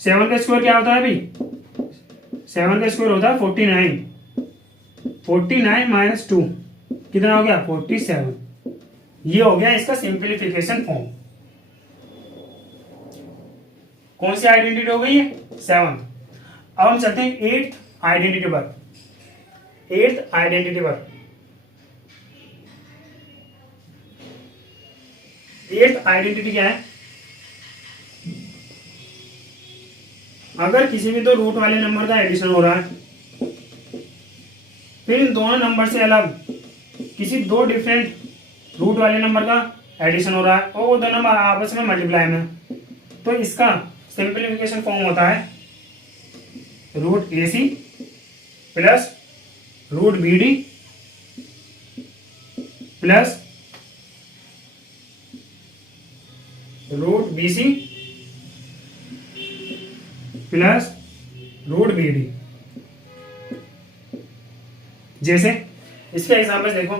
7 का स्क्वायर क्या होता है भाई, 7 का स्क्वायर होता है 49 माइनस 2 कितना हो गया 47। ये हो गया इसका सिंप्लीफिकेशन फॉर्म। कौन सी आइडेंटिटी हो गई है 7। अब हम चलते हैं 8th आइडेंटिटी पर। 8th आइडेंटिटी पर 8th आइडेंटिटी क्या है, अगर किसी भी दो रूट वाले नंबर का एडिशन हो रहा है, फिर इन दोनों नंबर से अलग किसी दो डिफरेंट रूट वाले नंबर का एडिशन हो रहा है और वो दोनों नंबर आपस में मल्टीप्लाई में, तो इसका सिंप्लीफिकेशन फॉर्म होता है √AC plus √BD plus √BC plus √BD। जैसे इसके एग्जांपल्स देखो,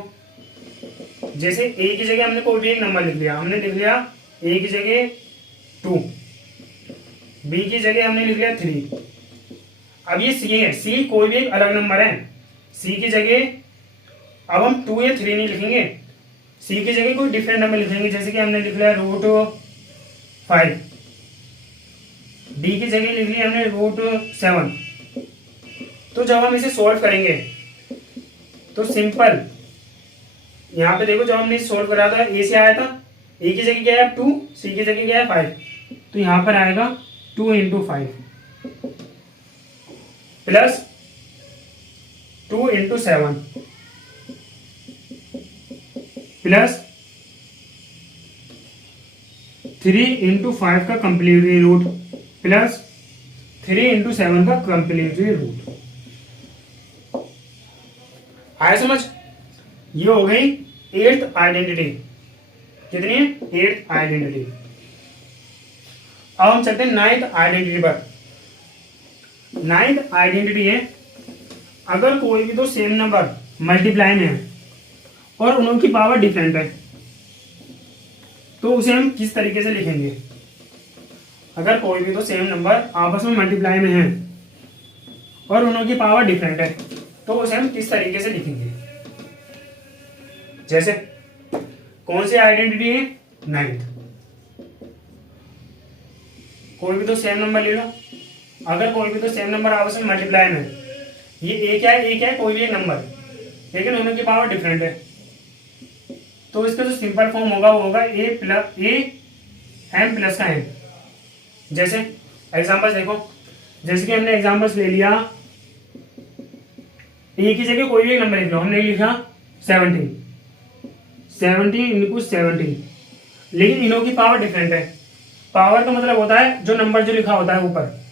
जैसे ए की जगह हमने कोई भी एक नंबर लिख लिया, हमने लिख लिया ए की जगह 2, बी की जगह हमने लिख लिया 3। अब ये सी है, सी कोई भी एक अलग नंबर है, सी की जगह अब हम 2 या 3 नहीं लिखेंगे, सी की जगह कोई डिफरेंट नंबर लिखेंगे, जैसे कि हमने लिख लिया √5। डी की जगह लिख लिया हमने √7। तो जब हम इसे सॉल्व करेंगे तो सिंपल यहाँ पे देखो, जब हमने सोल्व करा था ए से आया था, ए की जगह क्या है 2, सी की जगह क्या है 5, तो यहाँ पर आएगा 2 × 5 प्लस 2 × 7 प्लस 3 × 5 का कंप्लीटरी रूट प्लस 3 × 7 का कंप्लीटरी रूट। आया समझ। ये हो गई 8th आइडेंटिटी। कितनी है 8th आइडेंटिटी। अब हम चलते हैं 9th आइडेंटिटी पर। 9th आइडेंटिटी है, अगर कोई भी दो सेम नंबर मल्टीप्लाई में है और उनकी पावर डिफरेंट है, तो उसे हम किस तरीके से लिखेंगे। अगर कोई भी दो सेम नंबर आपस में मल्टीप्लाई में है और उनकी पावर डिफरेंट है, तो उसे हम किस तरीके से लिखेंगे। जैसे कौन सी आइडेंटिटी है 9th। कोई भी तो सेम नंबर ले लो, अगर कोई भी तो सेम नंबर आपस में मल्टीप्लाई में, ये ए क्या है कोई भी एक नंबर, लेकिन उनकी पावर डिफरेंट है, तो इसका जो सिंपल फॉर्म होगा वो होगा m प्लस का n। जैसे एग्जांपल्स देखो, जैसे कि हमने एग्जांपल्स ले लिया, ए की जगह कोई भी एक नंबर लिख लो, हमने लिखा 17 × 17, लेकिन इनों की पावर डिफरेंट है। पावर का मतलब होता है जो नंबर जो लिखा होता है ऊपर,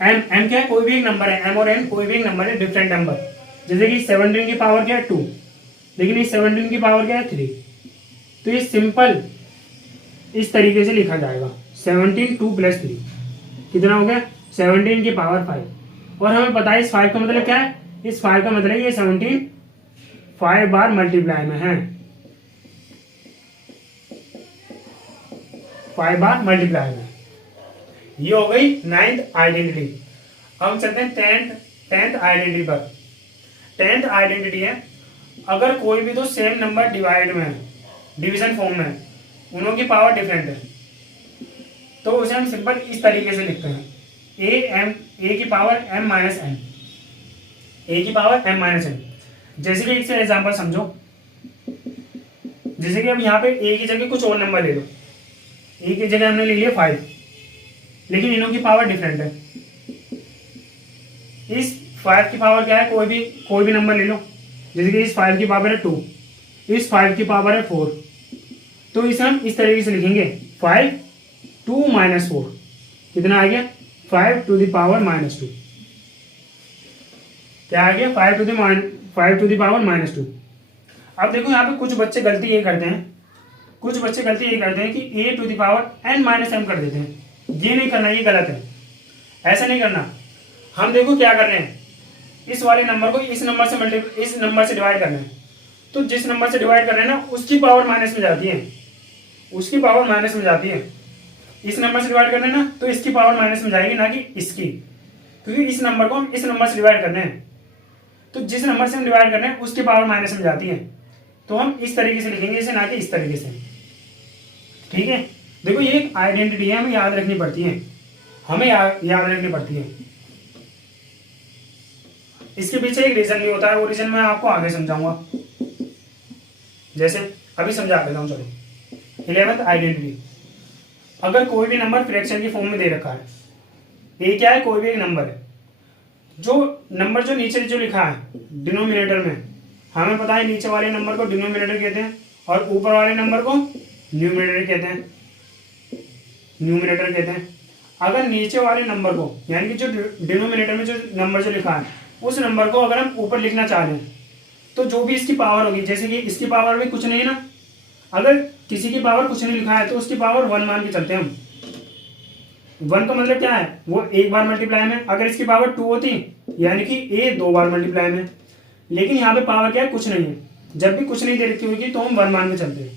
m क्या है कोई भी एक नंबर है, m और n कोई भी एक नंबर है, डिफरेंट नंबर। जैसे कि 17 की पावर क्या है 2, लेकिन इस 17 की पावर क्या है 3, तो ये सिंपल इस तरीके से लिखा जाएगा 17 2 + 3 कितना हो गया 17 की पावर 5। और हमें पता है इस 5 का मतलब क्या है, इस 5 का मतलब ये 17 5 बार मल्टीप्लाई में है, 5 बार मल्टीप्लाई में। ये हो गई 9th आइडेंटिटी। हम चलते हैं 10th आइडेंटिटी पर। 10th आइडेंटिटी है, अगर कोई भी दो सेम नंबर डिवाइड में है, डिवीजन फॉर्म में है, उनों की पावर डिफरेंट है, तो उसे हम सिंपल इस तरीके से लिखते हैं, ए की पावर m माइनस एन, ए की पावर m माइनस एन। जैसे कि इससे एग्जांपल समझो, जैसे कि अब यहाँ पे ए की जगह कुछ और नंबर ले लो, ए की जगह हमने ले लिया 5, लेकिन इनों की पावर डिफरेंट है। इस 5 की पावर क्या है, कोई भी नंबर ले लो, जैसे कि इस 5 की पावर है 2, इस 5 की पावर है 4, तो इसे हम इस तरीके से लिखेंगे 5 2 माइनस 4, कितना आ गया 5 टू द पावर माइनस 2, क्या आ गया 5 टू द पावर माइनस 2। अब देखो यहाँ पे कुछ बच्चे गलती ये करते हैं, कि a to the power n minus m कर देते हैं। ये नहीं करना, ये गलत है, ऐसा नहीं करना। हम देखो क्या कर रहे हैं, इस वाले नंबर को इस नंबर से डिवाइड करना है, तो जिस नंबर से डिवाइड कर रहे हैं ना उसकी पावर माइनस में जाती है, इस नंबर से डिवाइड करना है ना तो इसकी पावर माइनस में जाएगी, ना कि इसकी, क्योंकि इस नंबर को हम इस नंबर से डिवाइड करने हैं, तो जिस नंबर से हम डिवाइड कर रहे हैं उसकी पावर माइनस में जाती है, तो हम इस तरीके से लिखेंगे इसे, ना कि इस तरीके से। ठीक है, देखो ये एक आइडेंटिटी है, हमें याद रखनी पड़ती है, इसके पीछे एक रीजन भी होता है, वो रीजन मैं आपको आगे समझाऊंगा। जैसे अभी समझा देता हूं, चलो 11th आइडेंटिटी। अगर कोई भी नंबर फ्रैक्शन की फॉर्म में दे रखा है, ये क्या है, कोई भी एक नंबर है, जो नंबर जो नीचे जो लिखा है डिनोमिनेटर में, हमें पता है नीचे वाले नंबर को डिनोमिनेटर कहते हैं और ऊपर वाले नंबर को न्यूमरेटर कहते हैं। अगर नीचे वाले नंबर को, यानी कि जो डिनोमिनेटर में जो नंबर जो लिखा है, उस नंबर को अगर हम ऊपर लिखना चाह रहे हैं, तो जो भी इसकी पावर होगी, जैसे कि इसकी पावर भी कुछ नहीं है ना, अगर किसी की पावर कुछ नहीं लिखा है तो उसकी पावर 1 मान के चलते हैं हम। 1 का मतलब क्या है, वो एक बार मल्टीप्लाई में, अगर इसकी पावर 2 होती यानी कि a 2 बार मल्टीप्लाई में, लेकिन यहाँ पे पावर क्या है, कुछ नहीं है। जब भी कुछ नहीं दे रखी होगी तो हम 1 मान के चलते हैं।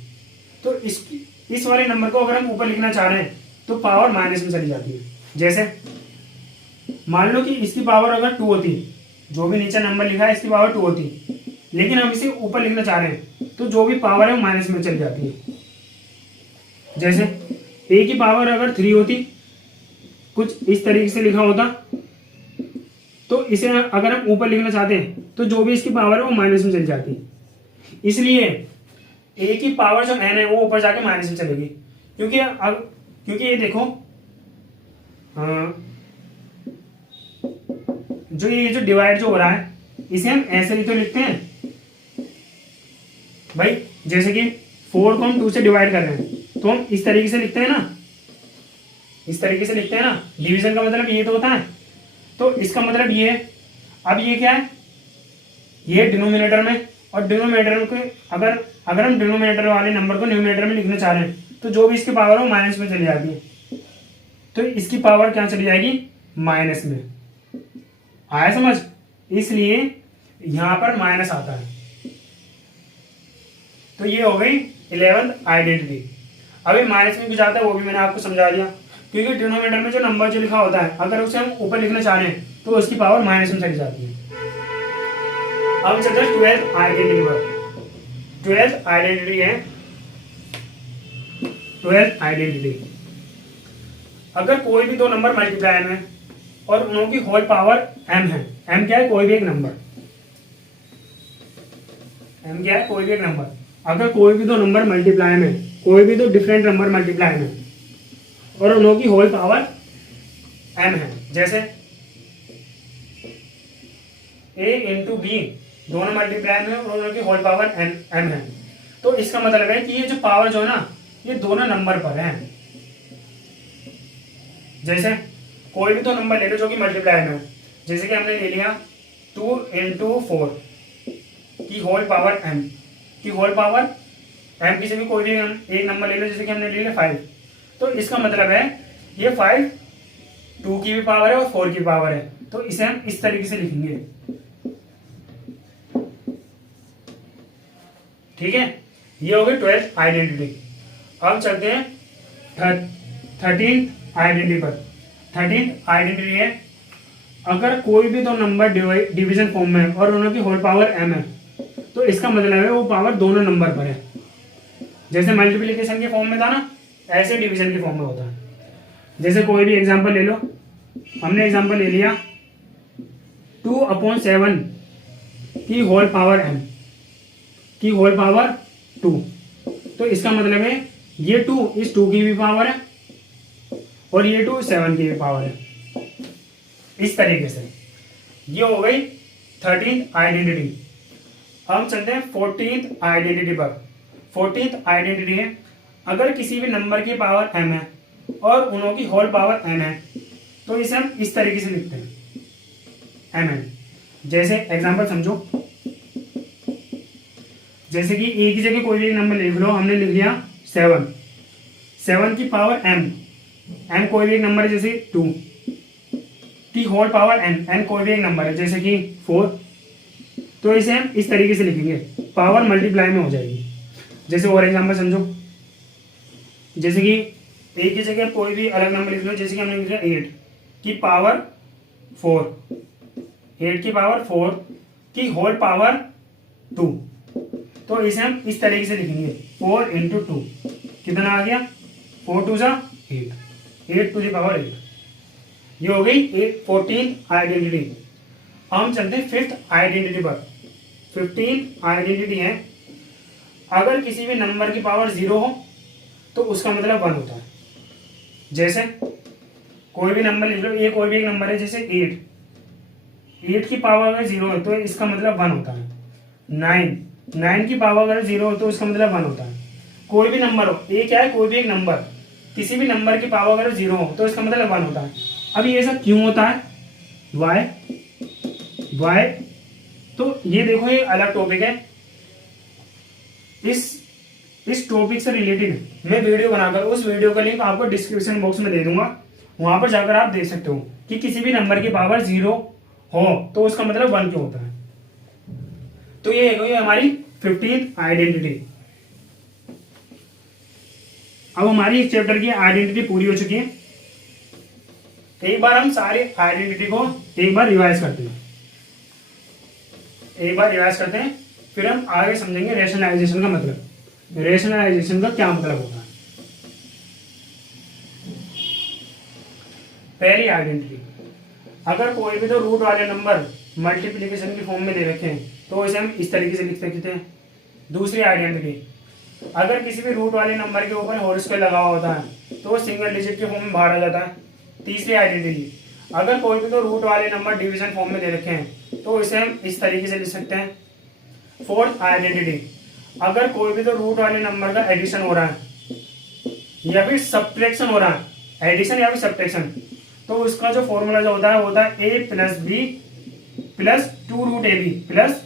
तो इस वाले नंबर को अगर हम ऊपर लिखना चाह रहे हैं तो पावर माइनस में चली जाती है। जैसे मान लो कि इसकी पावर अगर 2 होती, जो भी नीचे नंबर लिखा है इसकी पावर 2 होती, लेकिन हम इसे ऊपर लिखना चाह रहे हैं तो जो भी पावर है वो माइनस में चली जाती है। जैसे a की पावर अगर 3 होती, कुछ इस तरीके से लिखा होता, तो इसे अगर हम ऊपर लिखना चाहते हैं तो जो भी इसकी पावर है वो माइनस में चली जाती है। इसलिए a की पावर जो n है वो ऊपर जाके माइनस में चलेगी, क्योंकि ये देखो, जो डिवाइड जो हो रहा है इसे हम ऐसे ही तो लिखते हैं भाई, जैसे कि 4 को हम 2 से डिवाइड कर रहे हैं तो हम इस तरीके से लिखते हैं ना, डिवीजन का मतलब ये तो होता है। तो इसका मतलब ये है, अब ये क्या है, ये डिनोमिनेटर में, और डिनोमिनेटर को अगर हम डिनोमिनेटर वाले नंबर को न्यूमिनेटर में लिखना चाह रहे हैं तो जो भी इसकी पावर हो माइनस में चली जाती है, तो इसकी पावर क्या चली जाएगी, माइनस में। आया समझ, इसलिए यहां पर माइनस आता है। तो ये हो गई 11th आइडेंटिटी। अभी माइनस में भी जाता है वो भी मैंने आपको समझा दिया, क्योंकि डिनोमिनेटर में जो नंबर जो लिखा होता है अगर उसे हम ऊपर लिखना चाह रहे हैं तो उसकी पावर माइनस में चली जाती है। अब चलते हैं 12th आइडेंटिटी पर। 12th आइडेंटिटी है 12th आइडेंटिटी। अगर कोई भी दो नंबर मल्टीप्लाई में और उनकी होल पावर m है, m क्या है, कोई भी एक नंबर, m क्या है, कोई भी एक नंबर। अगर कोई भी दो नंबर मल्टीप्लाई में, कोई भी दो डिफरेंट नंबर मल्टीप्लाई में और उनकी होल पावर m है, जैसे a इंटू बी दोनों मल्टीप्लाई में और उनकी होल पावर m है, तो इसका मतलब है कि ये जो पावर जो है ना ये दोनों नंबर पर है। जैसे कोई भी दो नंबर ले लो जो कि मल्टीप्लाई में है, जैसे कि हमने ले लिया 2 इंटू 4 की होल पावर m की होल पावर m की से भी कोई भी एक नंबर ले लो, जैसे कि हमने ले लिया 5, तो इसका मतलब है ये 5 2 की भी पावर है और 4 की पावर है, तो इसे हम इस तरीके से लिखेंगे। ठीक है, ये हो गई 12th आइडेंटिटी। अब चलते हैं 13th आइडेंटिटी पर। 13th आइडेंटिटी है, अगर कोई भी दो नंबर डिवीजन फॉर्म में है और उनकी होल पावर m है, तो इसका मतलब है वो पावर दोनों नंबर पर है। जैसे मल्टीप्लिकेशन के फॉर्म में था ना, ऐसे डिवीजन के फॉर्म में होता है। जैसे कोई भी एग्जांपल ले लो, हमने एग्जांपल ले लिया 2/7 की होल पावर m की होल पावर 2, तो इसका मतलब है ये 2 इस 2 की भी पावर है और ये 2 7 की भी पावर है। इस तरीके से ये हो गई 13th आइडेंटिटी। हम चलते हैं 14th आइडेंटिटी पर। 14th आइडेंटिटी है, अगर किसी भी नंबर की पावर m है और उनों की होल पावर n है, तो इसे हम इस तरीके से लिखते हैं mn। जैसे एग्जांपल समझो, जैसे कि एक ही जगह कोई भी एक नंबर लिख लो, हमने लिख लिया 7, 7 की पावर m कोई भी एक नंबर है जैसे 2 की होल पावर n कोई भी एक नंबर है जैसे कि 4, तो इसे हम इस तरीके से लिखेंगे, पावर मल्टीप्लाई में हो जाएगी। जैसे और एग्जांपल समझो, जैसे कि एक ही जगह कोई भी अलग नंबर लिख लो, जैसे कि हमने लिख लिया 8 की पावर 4, 8 की पावर 4 की होल पावर 2, तो इसे हम इस तरीके से लिखेंगे 4 इंटू 2, कितना आ गया 4 2 8, 8 टू द पावर 8। ये हो गई 14th आइडेंटिटी। हम चलते हैं 5th आइडेंटिटी पर। 15th आइडेंटिटी है, अगर किसी भी नंबर की पावर 0 हो तो उसका मतलब 1 होता है। जैसे कोई भी नंबर लिख लो, ये कोई भी एक नंबर है जैसे 8 की पावर अगर 0 है तो इसका मतलब 1 होता है। 9 की पावर अगर 0 हो तो इसका मतलब 1 होता है। कोई भी नंबर हो, ये क्या है, कोई भी एक नंबर, किसी भी नंबर की पावर अगर 0 हो तो इसका मतलब 1 होता है। अब ये सब क्यों होता है, वाई, तो ये देखो ये अलग टॉपिक है। इस टॉपिक से रिलेटेड मैं वीडियो बनाकर उस वीडियो का लिंक आपको डिस्क्रिप्शन बॉक्स में दे दूंगा, वहां पर जाकर आप देख सकते हो कि किसी भी नंबर की पावर 0 हो तो उसका मतलब 1 क्यों होता है। तो ये है हमारी 15th आइडेंटिटी। अब हमारी इस चैप्टर की आइडेंटिटी पूरी हो चुकी है। एक बार हम सारी आइडेंटिटी को एक बार रिवाइज करते हैं, फिर हम आगे समझेंगे रेशनलाइजेशन का मतलब। रेशनलाइजेशन का क्या मतलब होता है। पहली आइडेंटिटी, अगर कोई भी तो रूट वाले नंबर मल्टीप्लिकेशन की फॉर्म में दे रखे हैं तो इसे हम इस तरीके से लिख सकते हैं। दूसरी आइडेंटिटी, अगर किसी भी रूट वाले नंबर के ऊपर होल स्क्वायर लगा हुआ होता है तो वो सिंगल डिजिट के फॉर्म में बाहर आ जाता है। तीसरी आइडेंटिटी, अगर कोई भी तो रूट वाले नंबर डिवीजन फॉर्म में दे रखे हैं तो इसे हम इस तरीके से लिख सकते हैं। फोर्थ आइडेंटिटी, अगर कोई भी तो रूट वाले नंबर का एडिशन हो रहा है या फिर सब्ट्रैक्शन हो रहा है, एडिशन या फिर सब्ट्रैक्शन, तो उसका जो फॉर्मूला जो होता है a plus b plus 2 root a b plus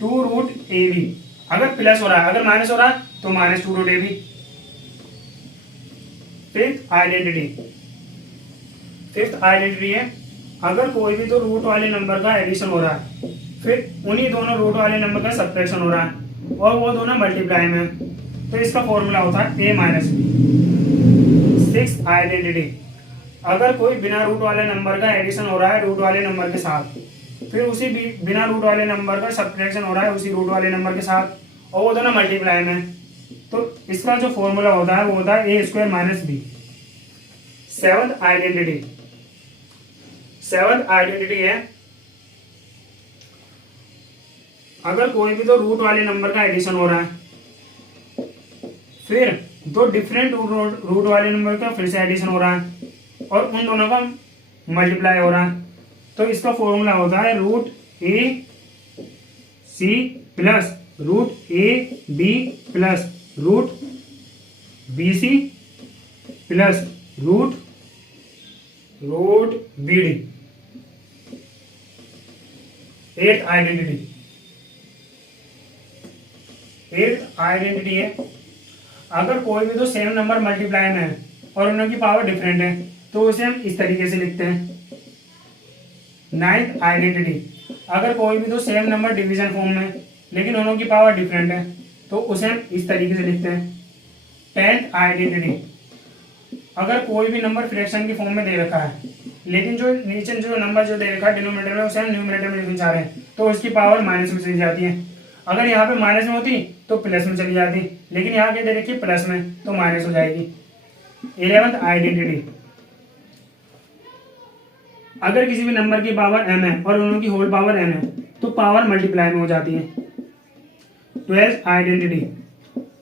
2 root a b. अगर प्लस हो रहा है, अगर माइनस हो रहा है तो minus 2 root a b. Fifth identity है, अगर कोई भी तो रूट वाले नंबर का एडिशन हो रहा है फिर उन्हीं दोनों रूट वाले नंबर का सब्ट्रैक्शन हो रहा है और वो दोनों मल्टीप्लाई में, तो इसका फॉर्मूला होता है a minus b. Sixth identity, अगर कोई बिना रूट वाले नंबर का एडिशन हो रहा है रूट वाले नंबर के साथ, फिर उसी बिना रूट वाले नंबर का सब्ट्रैक्शन हो रहा है उसी रूट वाले नंबर के साथ और वो दोनों मल्टीप्लाई में, तो इसका जो फॉर्मूला होता है वो होता है a square minus b. Seventh identity है, अगर कोई भी तो रूट वाले नंबर का एडिशन हो रहा है फिर दो डिफरेंट रूट वाले नंबर का फिर से एडिशन हो रहा है और उन दोनों का मल्टीप्लाई हो रहा है, तो इसका फॉर्मूला होता है root a c plus root a b plus root b c plus root b d. Eighth identity है, अगर कोई भी तो सेम नंबर मल्टीप्लाई में है और उनकी पावर डिफरेंट है तो उसे हम इस तरीके से लिखते हैं। नाइन्थ आइडेंटिटी, अगर कोई भी दो सेम नंबर डिवीजन फॉर्म में लेकिन दोनों की पावर डिफरेंट है तो उसे हम इस तरीके से लिखते हैं। टेंथ आइडेंटिटी, अगर कोई भी नंबर फ्रैक्शन की फॉर्म में दे रखा है लेकिन जो नीचे जो नंबर जो दे रखा है डिनोमिनेटर में उसे हम न्यूमरेटर में लिखना चाह रहे हैं तो उसकी पावर माइनस में चली जाती है। अगर यहाँ पे माइनस में होती तो प्लस में चली जाती, लेकिन यहाँ के दे रखी है प्लस में तो माइनस हो जाएगी। 11th आइडेंटिटी, अगर किसी भी नंबर की पावर m है और उनकी होल पावर n है तो पावर मल्टीप्लाई में हो जाती है। 12th आइडेंटिटी,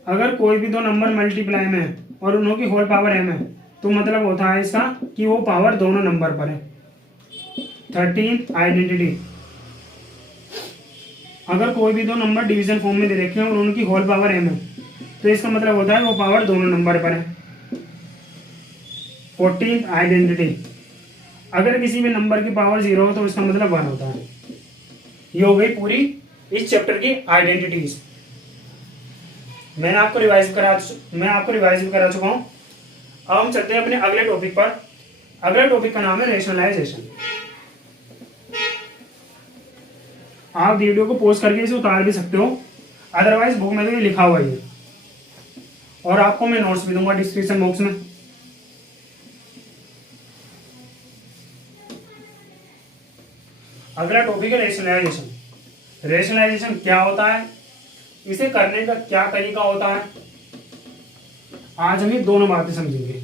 अगर कोई भी दो नंबर मल्टीप्लाई में है और उनकी होल पावर m है तो मतलब होता है इसका कि वो पावर दोनों नंबर पर है। 13th आइडेंटिटी, अगर कोई भी दो नंबर डिवीजन फॉर्म में दे रखे हैं और उनकी होल पावर m है तो इसका मतलब होता है वो पावर दोनों नंबर पर है। 14th आइडेंटिटी, अगर किसी भी नंबर की पावर 0 हो तो इसका मतलब 1 होता है। ये हो गई पूरी इस चैप्टर की आइडेंटिटीज। मैं आपको रिवाइज भी करा चुका हूं। अब हम चलते हैं अपने अगले टॉपिक पर। अगला टॉपिक का नाम है रेशनलाइजेशन। आप वीडियो को पॉज करके इसे उतार भी सकते हो, अदरवाइज बुक में तो ये लिखा हुआ ही है और आपको मैं नोट्स भी दूंगा डिस्क्रिप्शन बॉक्स में। अगला टॉपिक है रेशनलाइजेशन। रेशनलाइजेशन क्या होता है, इसे करने का क्या तरीका होता है, आज हम ये दोनों बातें समझेंगे।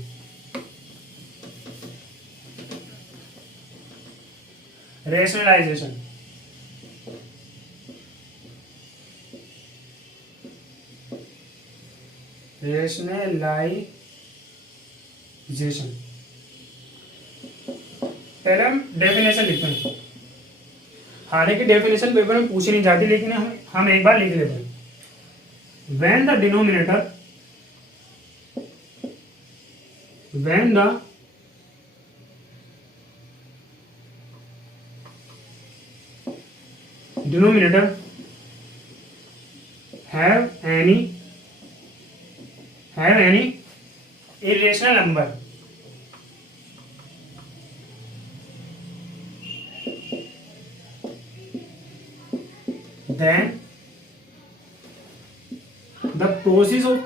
रेशनलाइजेशन, पहले हम डेफिनेशन लिखते हैं। हालांकि डेफिनेशन पेपर में पूछी नहीं जाती लेकिन हम एक बार लिख लेते हैं। when the denominator have any irrational number, then the process of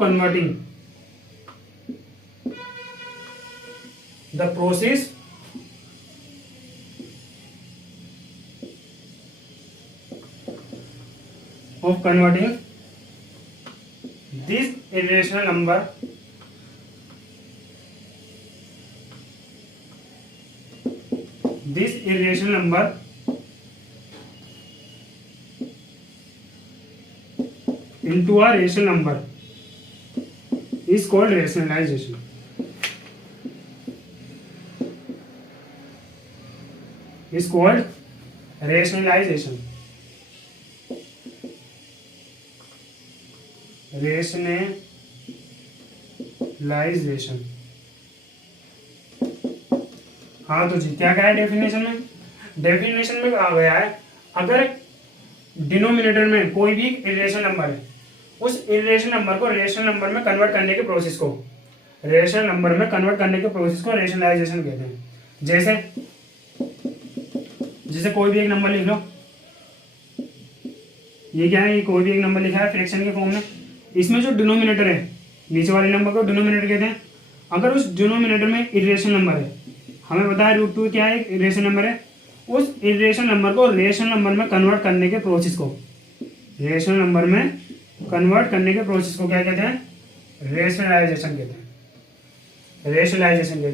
converting this irrational number into a rational number is called rationalization. Rationalization. हाँ तो जी क्या है डेफिनेशन में? डेफिनेशन में कहा गया है अगर डिनोमिनेटर में कोई भी इरेशनल नंबर है, उस इरेशनल नंबर को रेशनल नंबर में कन्वर्ट करने के प्रोसेस को रेशनलाइजेशन कहते हैं। जैसे कोई भी एक नंबर लिख लो, ये क्या है, ये कोई भी एक नंबर लिखा है फ्रैक्शन के फॉर्म में, इसमें जो डिनोमिनेटर है नीचे वाले नंबर को डिनोमिनेटर कहते हैं। अगर उस डिनोमिनेटर में इरेशनल नंबर है, हमें पता है √2 क्या है, इरेशनल नंबर है, उस इरेशनल नंबर को रेशनल नंबर में कन्वर्ट करने के प्रोसेस को क्या कहते हैं? रेशनलाइजेशन कहते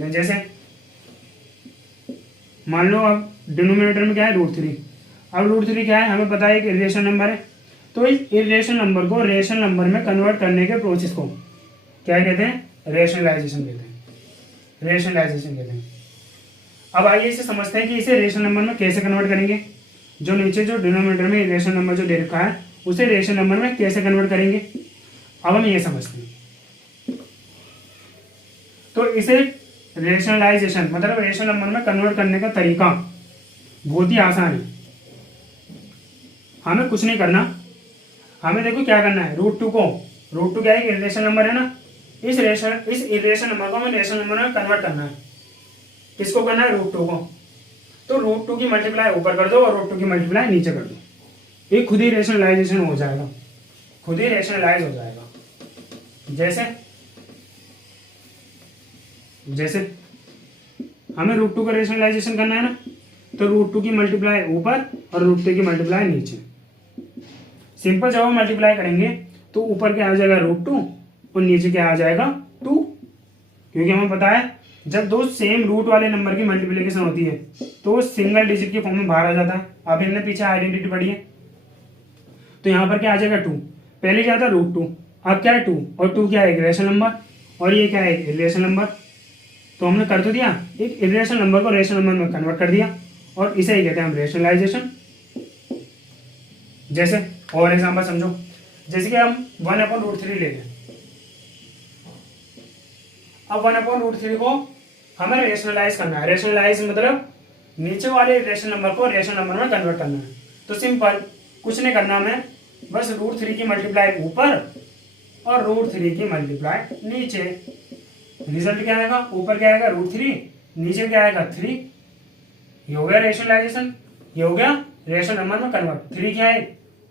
हैं। जैसे मान लो अब डिनोमिनेटर में क्या है √3, अब √3 क्या है, हमें पता है एक इरेशनल नंबर है, तो इस इरेशनल नंबर को रेशनल नंबर में कन्वर्ट करने के प्रोसेस को क्या कहते हैं? रेशनलाइजेशन कहते हैं। अब आइए इसे समझते हैं कि इसे रेशनल नंबर में कैसे कन्वर्ट करेंगे। जो नीचे जो डिनोमिनेटर में रेशनल नंबर जो दे रखा है उसे रेशनल नंबर में कैसे कन्वर्ट करेंगे, अब हम ये समझते हैं। तो इसे रेशनलाइजेशन मतलब रेशनल नंबर में कन्वर्ट करने का तरीका बहुत ही आसान है। हमें कुछ नहीं करना, हमें देखो क्या करना है, √2 क्या है, इरेशनल नंबर है ना, इस इरेशनल नंबर को हमें रेशनल नंबर में कन्वर्ट करना है। किसको करना है, √2 को। तो √2 की मल्टीप्लाई ऊपर कर दो और √2 की मल्टीप्लाई नीचे कर दो। ये खुद ही रेशनलाइजेशन हो जाएगा, खुद ही रेशनलाइज हो जाएगा। जैसे जैसे हमें √2 का रेशनलाइजेशन करना है ना, तो √2 की मल्टीप्लाई ऊपर और √2 की मल्टीप्लाई नीचे। सिंपल जब हम मल्टीप्लाई करेंगे तो ऊपर क्या आ जाएगा √2 और नीचे क्या आ जाएगा 2, क्योंकि हमें पता है जब दो सेम रूट वाले नंबर की मल्टीप्लिकेशन होती है तो सिंगल डिजिट के फॉर्म में बाहर आ जाता है। अभी हमने पीछे आइडेंटिटी पढ़ी है, तो यहाँ पर क्या आ जाएगा 2, पहले क्या था √2, अब क्या है 2, और 2 क्या है, एक रेशनल नंबर, और ये क्या है, एक इरेशनल नंबर। तो हमने कर तो दिया, एक इरेशनल नंबर को रेशनल नंबर में कन्वर्ट कर दिया, और इसे ही कहते हैं हम रेशनलाइजेशन। जैसे और एग्जाम्पल समझो, जैसे कि हम 1/√3 ले लें। अब 1/√3 को हमें रेशनलाइज करना है। रेशनलाइज मतलब नीचे वाले रेशनल नंबर को रेशनल नंबर में कन्वर्ट करना है। तो सिंपल, कुछ नहीं करना हमें, बस √3 की मल्टीप्लाई ऊपर और √3 की मल्टीप्लाई नीचे। रिजल्ट क्या आएगा, ऊपर क्या आएगा √3, नीचे क्या आएगा 3। ये हो गया रेशनलाइजेशन, ये हो गया रेशनल नंबर में कन्वर्ट। 3 क्या है,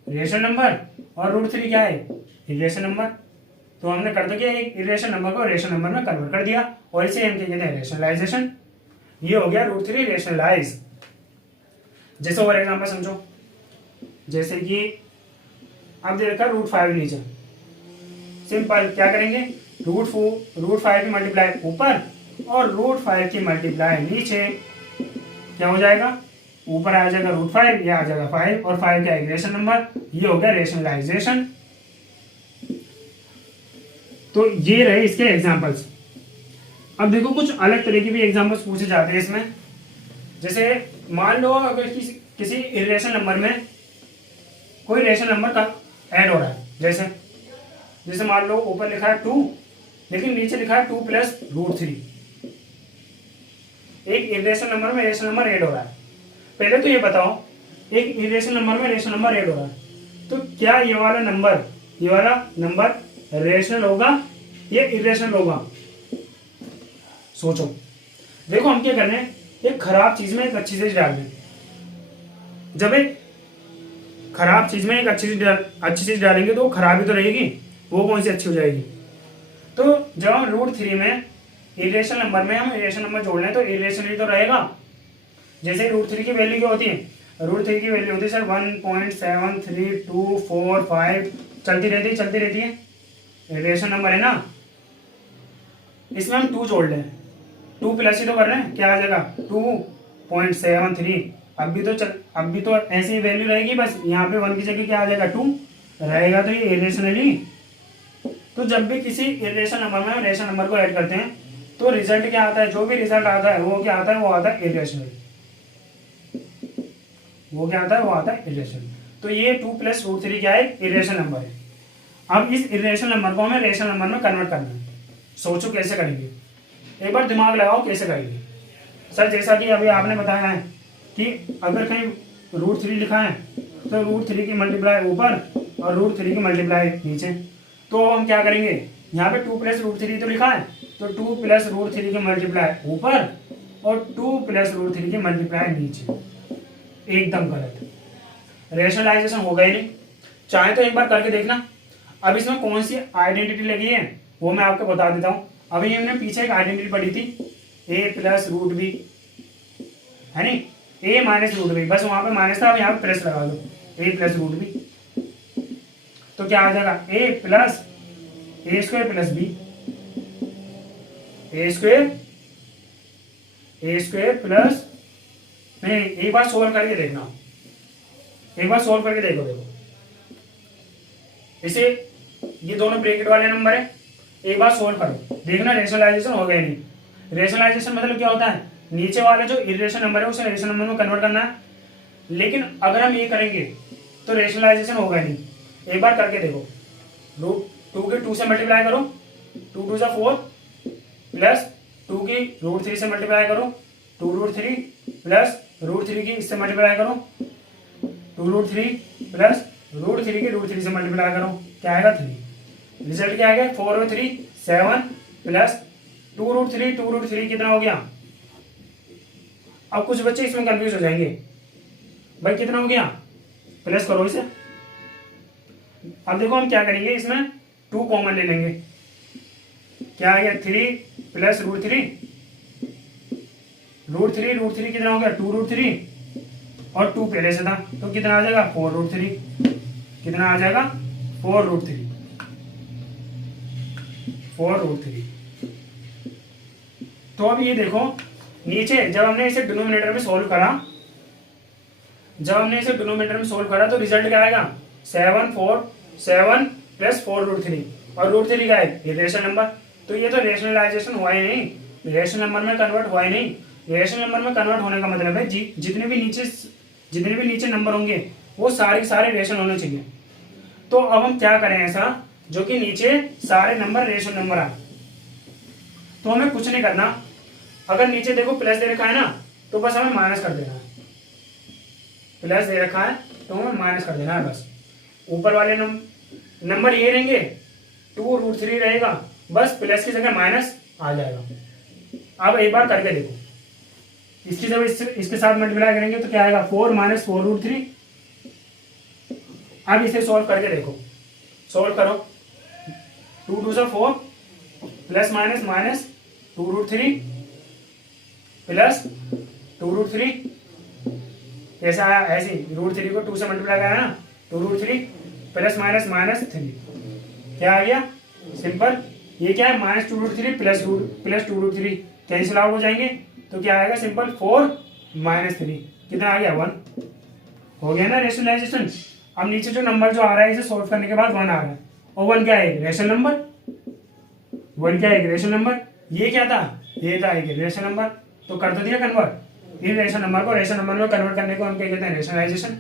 रेशनल नंबर, और √3 क्या है, इरेशनल नंबर। तो हमने कर दिया, एक इरेशनल नंबर को रेशनल नंबर में कन्वर्ट कर दिया, और इसे हम कहते हैं रेशनलाइजेशन। ये हो गया √3 रेशनलाइज। जैसे और एग्जांपल समझो, जैसे कि अब दे रखा √5 नीचे। सिंपल क्या करेंगे, √5 की मल्टीप्लाई ऊपर और √5 की मल्टीप्लाई नीचे। क्या हो जाएगा, ऊपर आ जाएगा √5, यह आ जाएगा 5, और 5 क्या है, रेशनल नंबर। ये हो गया रेशनलाइजेशन। तो ये रहे इसके एग्जांपल्स। अब देखो कुछ अलग तरह के भी एग्जांपल्स पूछे जाते हैं इसमें। जैसे मान लो अगर किसी इरेशनल नंबर में कोई रेशनल नंबर का ऐड हो रहा है, जैसे मान लो ऊपर लिखा है 2, लेकिन नीचे लिखा है 2 + √3। एक इरेशनल नंबर में रेशनल नंबर ऐड हो रहा है। पहले तो ये बताओ, एक इरेशनल नंबर में रेशनल नंबर ऐड हो रहा है, तो क्या ये वाला नंबर रेशनल होगा या इरेशनल होगा? सोचो। देखो हम क्या कर रहे हैं, एक खराब चीज में एक अच्छी चीज डाल दें। जब एक खराब चीज में एक अच्छी चीज डालेंगे तो वो खराब ही तो रहेगी, वो कौन सी अच्छी हो जाएगी? तो जब हम √3 में इरेशनल नंबर में हम इरेशनल नंबर जोड़ लें तो इरेशनल ही तो रहेगा। जैसे √3 की वैल्यू क्या होती है, √3 की वैल्यू होती है सर 1.73245, चलती रहती है। इरेशनल नंबर है ना, इसमें हम 2 जोड़ लें, 2 प्लस ही तो कर रहे हैं, क्या आ जाएगा 2.73। अब भी तो ऐसी वैल्यू रहेगी, बस यहाँ पे 1 की जगह क्या आ जाएगा 2 रहेगा, तो ये इरेशनली। तो जब भी किसी इरेशनल नंबर में रेशनल नंबर को ऐड करते हैं तो रिजल्ट क्या आता है, जो भी रिजल्ट आता है वो क्या आता है, वो आता है इरेशनल। तो ये 2 + √3 क्या है, इरेशनल नंबर है। अब इस इरेशनल नंबर को हमें रेशनल नंबर में कन्वर्ट करना है। सोचो कैसे करेंगे, एक बार दिमाग लगाओ कैसे करेंगे। सर जैसा कि अभी आपने बताया है कि अगर कहीं √3 लिखा है तो √3 की मल्टीप्लाई ऊपर और √3 की मल्टीप्लाई नीचे। तो हम क्या करेंगे, यहाँ पे 2 + √3 तो लिखा है, तो 2 + √3 की मल्टीप्लाई ऊपर और 2 + √3 की मल्टीप्लाई नीचे। एकदम गलत, रेशनलाइजेशन होगा ही नहीं। चाहे तो एक बार करके देखना। अब इसमें कौन सी आइडेंटिटी लगी है वो मैं आपको बता देता हूँ। अभी हमने पीछे एक आइडेंटिटी पढ़ी थी, a + √b, है नी, a - √b, बस वहां पे माइनस था, अब यहाँ पे प्लस लगा दो, a + √b। तो क्या आ जाएगा, a + a² + b, a² plus, नहीं एक बार सोल्व करके देखना, देखो इसे, ये दोनों ब्रैकेट वाले नंबर है, एक बार सोल्व करो, देखना रेशनलाइजेशन हो गया नहीं। रेशनलाइजेशन मतलब क्या होता है, नीचे वाला जो इरेशनल नंबर है उसे रेशनल नंबर में कन्वर्ट करना है। लेकिन अगर हम ये करेंगे तो रेशनलाइजेशन होगा नहीं। एक बार करके देखो, √2 के 2 से मल्टीप्लाई करो, 2 × 2 = 4, प्लस 2 की √3 से मल्टीप्लाई करो, 2√3 प्लस √3 की इससे मल्टीप्लाई करो, 2√3 प्लस √3 की √3 से मल्टीप्लाई करो, क्या आएगा 3। रिजल्ट क्या आएगा 4 और 3 7 प्लस 2√3 कितना हो गया अब कुछ बच्चे इसमें कंफ्यूज हो जाएंगे, भाई कितना हो गया, प्लस करो इसे। अब देखो हम क्या करेंगे, इसमें 2 कॉमन ले लेंगे, क्या आ गया 3 प्लस √3, √3 कितना हो गया 2√3 और 2 पहले से था तो कितना आ जाएगा 4√3, कितना आ जाएगा 4√3, 4√3। तो अब ये देखो नीचे जब हमने इसे डिनोमिनेटर में सोल्व करा, तो रिजल्ट क्या आएगा 7 प्लस 4√3 और √3 क्या है, ये रेशनल नंबर। तो ये तो रेशनलाइजेशन हुआ ही नहीं, रेशनल नंबर में कन्वर्ट हुआ ही नहीं। रेशनल नंबर में कन्वर्ट होने का मतलब है जितने भी नीचे नंबर होंगे वो सारे रेशनल होने चाहिए। तो अब हम क्या करें ऐसा जो कि नीचे सारे नंबर रेशनल नंबर आए। तो हमें कुछ नहीं करना, अगर नीचे देखो प्लस दे रखा है ना तो बस हमें माइनस कर देना है, प्लस दे रखा है तो हमें माइनस कर देना है बस। ऊपर वाले नंबर ये रहेंगे, 2√3 रहेगा, बस प्लस की जगह माइनस आ जाएगा। अब एक बार करके देखो, इसकी जब इसके साथ मल्टीप्लाई करेंगे तो क्या आएगा 4 - 4√3। अब इसे सॉल्व करके देखो, सॉल्व करो, 2 2 4 प्लस माइनस माइनस 2√3 प्लस 2√3, ऐसा आया, ऐसे √3 को 2 से मल्टीप्लाई करा ना, 2√3 प्लस माइनस माइनस 3, क्या आ गया सिंपल। ये क्या है -2√3 प्लस 2√3 कैंसिल आउट हो जाएंगे तो क्या आएगा सिंपल 4 - 3, कितना आ गया 1। हो गया ना रेशनलाइजेशन। अब नीचे जो नंबर जो आ रहा है इसे सॉल्व करने के बाद 1 आ रहा है, और 1 क्या है रेशनल नंबर, 1 क्या है रेशनल नंबर, ये क्या था, ये था एक रेशनल नंबर, तो कर तो दिया कन्वर्ट। इन रेशनल नंबर को रेशनल नंबर में कन्वर्ट करने को हम क्या कहते हैं रेशनलाइजेशन।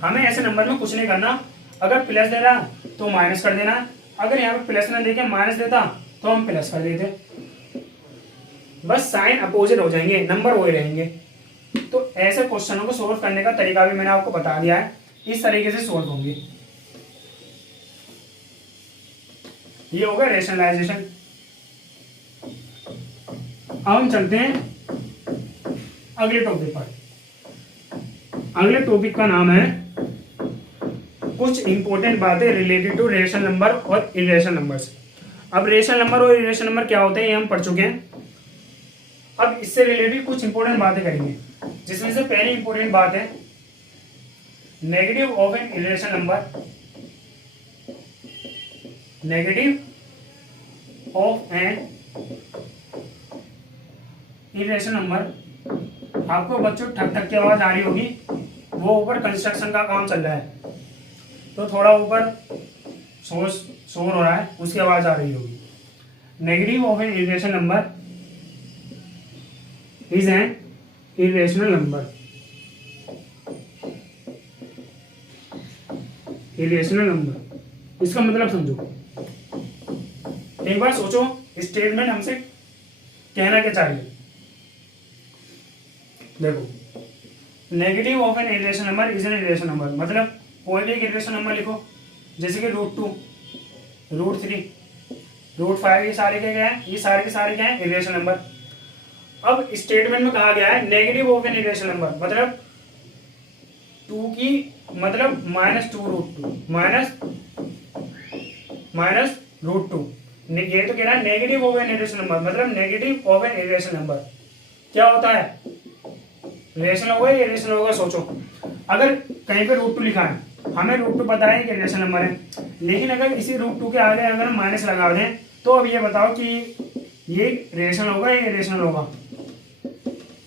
हमें ऐसे नंबर में कुछ नहीं करना, अगर प्लस दे रहा तो माइनस कर देना, अगर यहाँ पे प्लस ना देके माइनस देता तो हम प्लस कर देते, बस साइन अपोजिट हो जाएंगे, नंबर वही रहेंगे। तो ऐसे क्वेश्चनों को सोल्व करने का तरीका भी मैंने आपको बता दिया है, इस तरीके से सोल्व होंगे। ये होगा रेशनलाइजेशन। अब हम चलते हैं अगले टॉपिक पर। अगले टॉपिक का नाम है कुछ इंपॉर्टेंट बातें रिलेटेड टू रेशनल नंबर और इरेशनल नंबर्स। अब रेशनल नंबर और इरेशनल नंबर क्या होते हैं ये हम पढ़ चुके हैं। अब इससे रिलेटेड कुछ इंपॉर्टेंट बातें करेंगे, जिसमें से पहली इंपॉर्टेंट बात है negative of an irrational number. Negative of an irrational number. आपको बच्चों ठक ठक की आवाज आ रही होगी, वो ऊपर कंस्ट्रक्शन का काम चल रहा है तो थोड़ा ऊपर शोर हो रहा है, उसकी आवाज आ रही होगी। Negative of an irrational number is N irrational number. Irrational number इसका मतलब समझो, एक बार सोचो स्टेटमेंट हमसे कहना क्या चाहिए। देखो negative of an irrational number is N irrational number, मतलब कोई भी एक इरेशनल नंबर लिखो, जैसे कि √2 √3 √5, ये सारे क्या हैं, ये सारे के सारे क्या हैं इरेशनल नंबर। अब स्टेटमेंट में कहा गया है negative of an irrational number, मतलब 2 की मतलब -2√2 माइनस √2, ये तो कह रहा है negative of an irrational number, मतलब negative of an irrational number क्या होता है, रेशनल होगा या इरेशनल होगा। सोचो अगर कहीं पे √2 लिखा है, हमें √2 पता है कि रेशनल नंबर है, लेकिन अगर इसी √2 के आगे अगर हम माइनस लगा दें तो अब ये बताओ कि ये रेशनल होगा या इरेशनल होगा।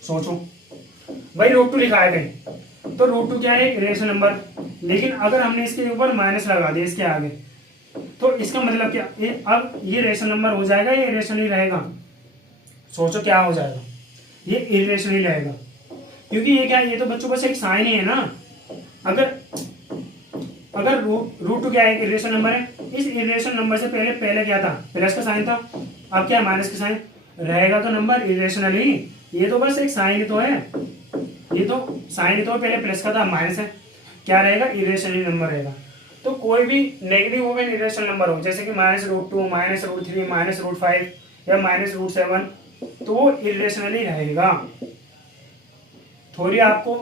सोचो भाई √2 लिखा है कहीं तो √2 क्या है इरेशनल नंबर, लेकिन अगर हमने इसके ऊपर माइनस लगा दिया इसके आगे तो इसका मतलब क्या, अब ये रेशनल नंबर हो जाएगा या इरेशनल ही रहेगा। सोचो क्या हो जाएगा, ये इरेशनल ही रहेगा, क्योंकि ये क्या है, ये तो बच्चों बस एक साइन ही है ना। अगर √2 क्या है इरेशनल नंबर है, इस इरेशनल नंबर से पहले क्या था प्लस का साइन था, अब क्या माइनस का साइन रहेगा, तो नंबर इरेशनल ही, ये तो बस एक साइन ही तो है, ये तो साइन ही तो पहले प्लस का था माइनस है, क्या रहेगा इरेशनल नंबर रहेगा। तो कोई भी नेगेटिव हो गया इरेशनल नंबर हो, जैसे कि -√2 -√3 -√5 या -√7, तो वो इरेशनल ही रहेगा। थोड़ी आपको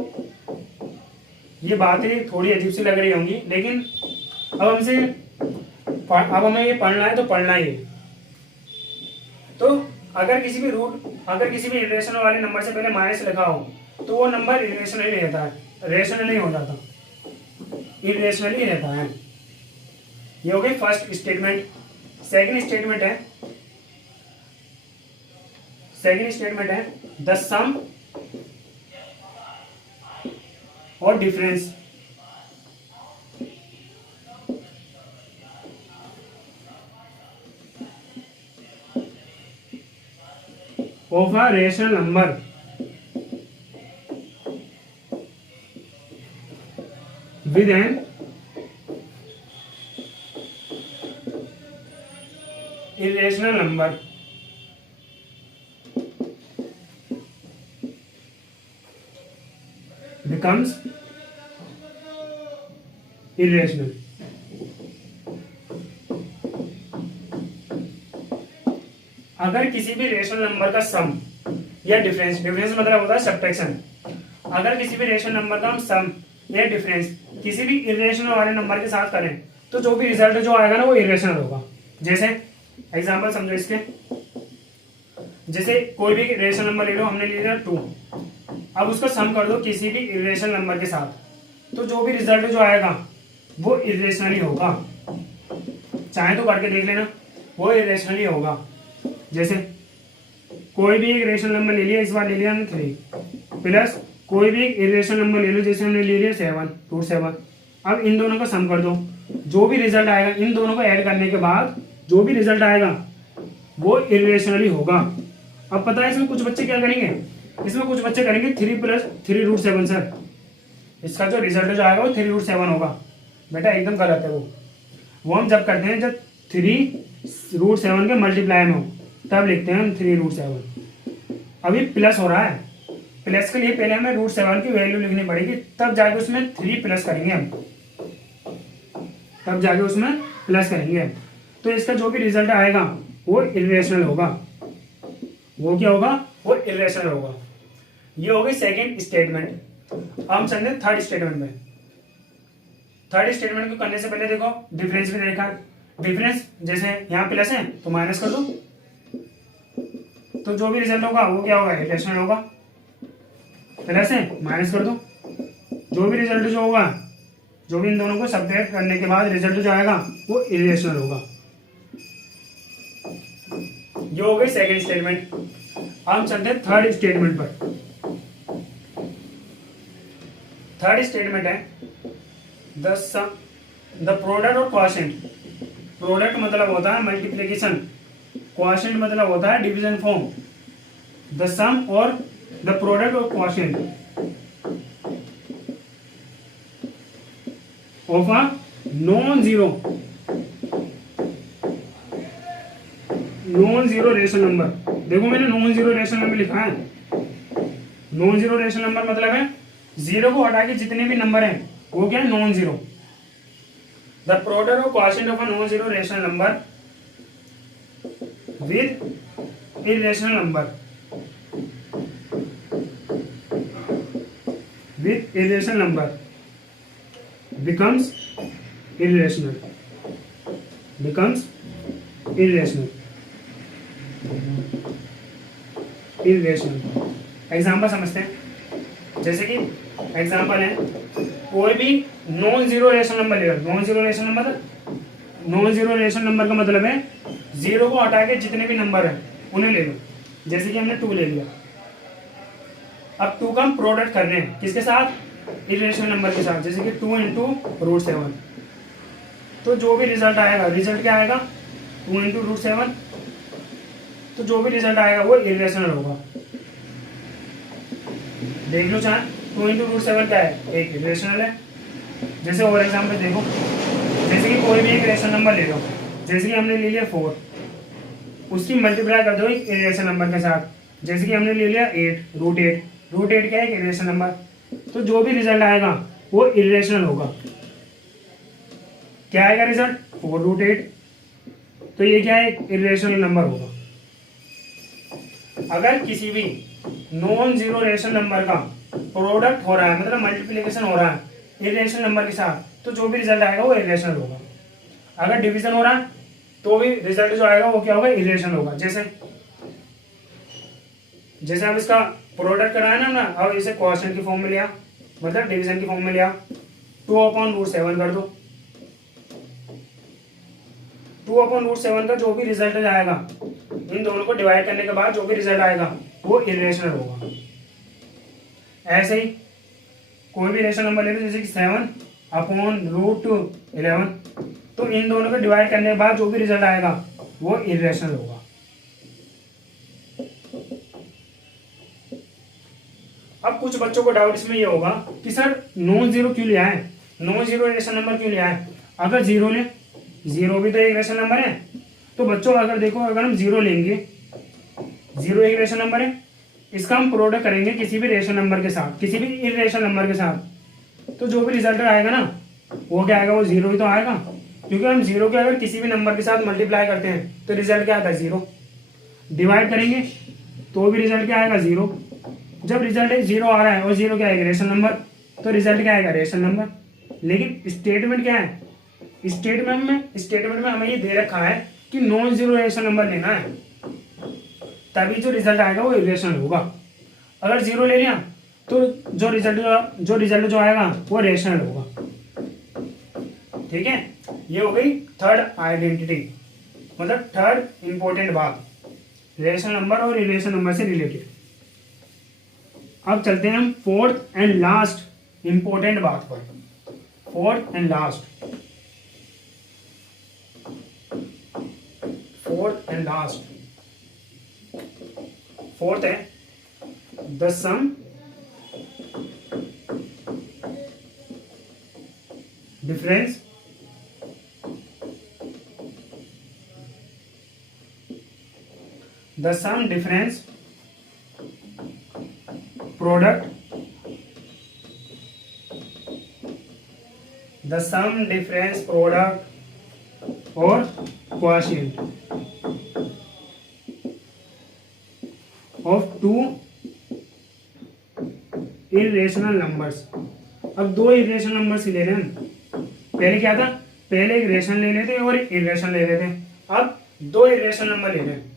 ये बातें थोड़ी अजीब सी लग रही होंगी, लेकिन अब हमें ये पढ़ना है तो पढ़ना ही है। तो अगर किसी भी इरेशनल वाले नंबर से पहले माइनस लिखा हो तो वो नंबर इरेशनल ही रहता है, रेशनल नहीं हो जाता, इरेशनल ही रहता है। ये हो गई फर्स्ट स्टेटमेंट। सेकंड स्टेटमेंट है द सम और difference of a rational number with an irrational number becomes irrational। अगर किसी भी रेशनल नंबर का सम या डिफरेंस मतलब होता है सब्ट्रैक्शन, अगर किसी भी रेशनल नंबर का हम सम या डिफरेंस किसी भी इरेशनल वाले नंबर के साथ करें तो जो भी रिजल्ट जो आएगा ना वो इरेशनल होगा। जैसे एग्जांपल समझो इसके, जैसे कोई भी रेशनल नंबर ले लो, हमने ले लिया 2, अब उसका सम कर दो किसी भी इरेशनल नंबर के साथ तो जो भी रिजल्ट जो आएगा वो इरेशनल ही होगा। चाहे तो करके देख लेना, वो इरेशनल ही होगा। जैसे कोई भी एक रेशनल नंबर ले लिया, इस बार ले लिया हमने 3 प्लस कोई भी एक इरेशनल नंबर ले लो, जैसे हमने ले लिया 7 अब इन दोनों का सम कर दो, जो भी रिजल्ट आएगा इन दोनों को ऐड करने के बाद जो भी रिजल्ट आएगा वो इरेशनल ही होगा। अब पता है इसमें कुछ बच्चे क्या करेंगे, इसमें कुछ बच्चे करेंगे 3 + 3√7 सर, इसका जो रिजल्ट जो आएगा वो 3√7 होगा। बेटा एकदम गलत है वो हम जब करते हैं जब 3√7 के मल्टीप्लाई में हो तब लिखते हैं हम 3√7। अभी प्लस हो रहा है, प्लस के लिए पहले हमें √7 की वैल्यू लिखनी पड़ेगी, तब जाके उसमें 3 प्लस करेंगे हम, तब जाके उसमें प्लस करेंगे। तो इसका जो भी रिजल्ट आएगा वो इरेशनल होगा। वो क्या होगा, वो इरेशनल होगा। ये हो गई सेकेंड स्टेटमेंट। अब हम चलते हैं थर्ड स्टेटमेंट में। थर्ड स्टेटमेंट को करने से पहले देखो डिफरेंस भी देखा, डिफरेंस जैसे यहाँ प्लस है तो माइनस कर दो, तो जो भी रिजल्ट होगा वो क्या होगा, इरेशनल होगा। प्लस है माइनस कर दो, जो भी रिजल्ट जो होगा, जो भी इन दोनों को सब्ट्रैक्ट करने के बाद रिजल्ट जो आएगा वो इरेशनल होगा। ये हो गई सेकंड स्टेटमेंट। हम चलते हैं थर्ड स्टेटमेंट पर। थर्ड स्टेटमेंट है द प्रोडक्ट और क्वोशिएंट। प्रोडक्ट मतलब होता है मल्टीप्लिकेशन, क्वोशिएंट मतलब होता है डिवीजन फॉर्म। द सम और द प्रोडक्ट और quotient of a non zero rational number. देखो मैंने नॉन जीरो रेशनल नंबर लिखा है। नॉन जीरो रेशनल नंबर मतलब है जीरो को हटा के जितने भी नंबर हैं वो क्या है, नॉन जीरो। द प्रोडक्ट और quotient of a non zero rational number with irrational number, with irrational number becomes irrational। Example समझते हैं। जैसे कि एग्जाम्पल है कोई भी नॉन जीरो रेशनल नंबर लेगा। नॉन जीरो रेशनल नंबर का मतलब है जीरो को हटा के जितने भी नंबर है उन्हें ले लो। जैसे कि हमने 2 ले लिया, अब 2 का हम प्रोडक्ट कर रहे हैं किसके साथ, इरेशनल नंबर के साथ, जैसे कि 2 × √7। तो जो भी रिजल्ट आएगा, रिजल्ट क्या आएगा, 2 × √7, तो जो भी रिजल्ट आएगा वो इरेशनल होगा। देख लो चाहे 2 × √7 क्या है, एक इरेशनल है। जैसे और एग्जाम्पल देखो, जैसे कि कोई भी एक रेशनल नंबर ले लो, जैसे कि हमने ले लिया 4, उसकी मल्टीप्लाई कर दो एक इरेशनल नंबर के साथ, जैसे कि हमने ले लिया 8 √8 क्या है, एक इरेशनल नंबर। तो जो भी रिजल्ट आएगा वो इरेशनल होगा। क्या आएगा रिजल्ट, 4√8, तो ये क्या है, इरेशनल नंबर होगा। अगर किसी भी नॉन जीरो रेशनल नंबर का प्रोडक्ट हो रहा है, मतलब मल्टीप्लिकेशन हो रहा है इरेशनल नंबर के साथ, तो जो भी रिजल्ट आएगा वो इरेशनल होगा। अगर डिवीजन हो रहा है तो भी रिजल्ट जो आएगा वो क्या होगा, इरेशनल होगा। जैसे जैसे अब इसका प्रोडक्ट कराया ना, अब इसे क्वोशिएंट की फॉर्म में लिया, मतलब डिवीजन की फॉर्म में लिया, 2/√7 कर दो। 2/√7 का जो भी रिजल्ट आएगा, इन दोनों को डिवाइड करने के बाद जो भी रिजल्ट आएगा वो इरेशनल होगा। ऐसे ही कोई भी रेशनल नंबर ले लो, जैसे कि 7/√11, तो इन दोनों को डिवाइड करने के बाद जो भी रिजल्ट आएगा वो इरेशनल होगा। अब कुछ बच्चों को डाउट इसमें ये होगा कि सर नॉन जीरो क्यों लिया है, नॉन जीरो रेशनल नंबर क्यों लिया है। अगर जीरो ले, जीरो भी तो एक रेशनल नंबर है। तो बच्चों अगर देखो, अगर हम जीरो लेंगे, जीरो एक रेशनल नंबर है, इसका हम प्रोडक्ट करेंगे किसी भी रेशनल नंबर के साथ, किसी भी इरेशनल नंबर के साथ, तो जो भी रिजल्ट आएगा ना वो क्या आएगा, वो जीरो ही तो आएगा। क्योंकि हम जीरो के अगर किसी भी नंबर के साथ मल्टीप्लाई करते हैं तो रिजल्ट क्या आता है, जीरो। डिवाइड करेंगे तो भी रिजल्ट क्या आएगा, जीरो। जब रिजल्ट जीरो आ रहा है और जीरो क्या आएगा, रेशनल नंबर, तो रिजल्ट क्या आएगा, रेशनल नंबर। लेकिन स्टेटमेंट क्या है, स्टेटमेंट में हमें ये दे रखा है कि नॉन जीरो रेशनल नंबर लेना है, तभी जो रिजल्ट आएगा वो इरेशनल होगा। अगर जीरो ले लिया तो जो रिजल्ट जो आएगा वो रेशनल होगा। ठीक है, ये हो गई थर्ड आइडेंटिटी, मतलब थर्ड इंपॉर्टेंट बात, रेशनल नंबर और इरेशनल नंबर से रिलेटेड। अब चलते हैं हम फोर्थ एंड लास्ट इंपॉर्टेंट बात पर। फोर्थ एंड लास्ट, फोर्थ है the sum difference product, the sum difference product or quotient of two irrational numbers। अब दो इरेशनल नंबर्स ले रहे हैं, पहले क्या था, पहले एक रेशनल ले लेते और एक इरेशनल ले लेते, अब दो इरेशनल नंबर ले रहे हैं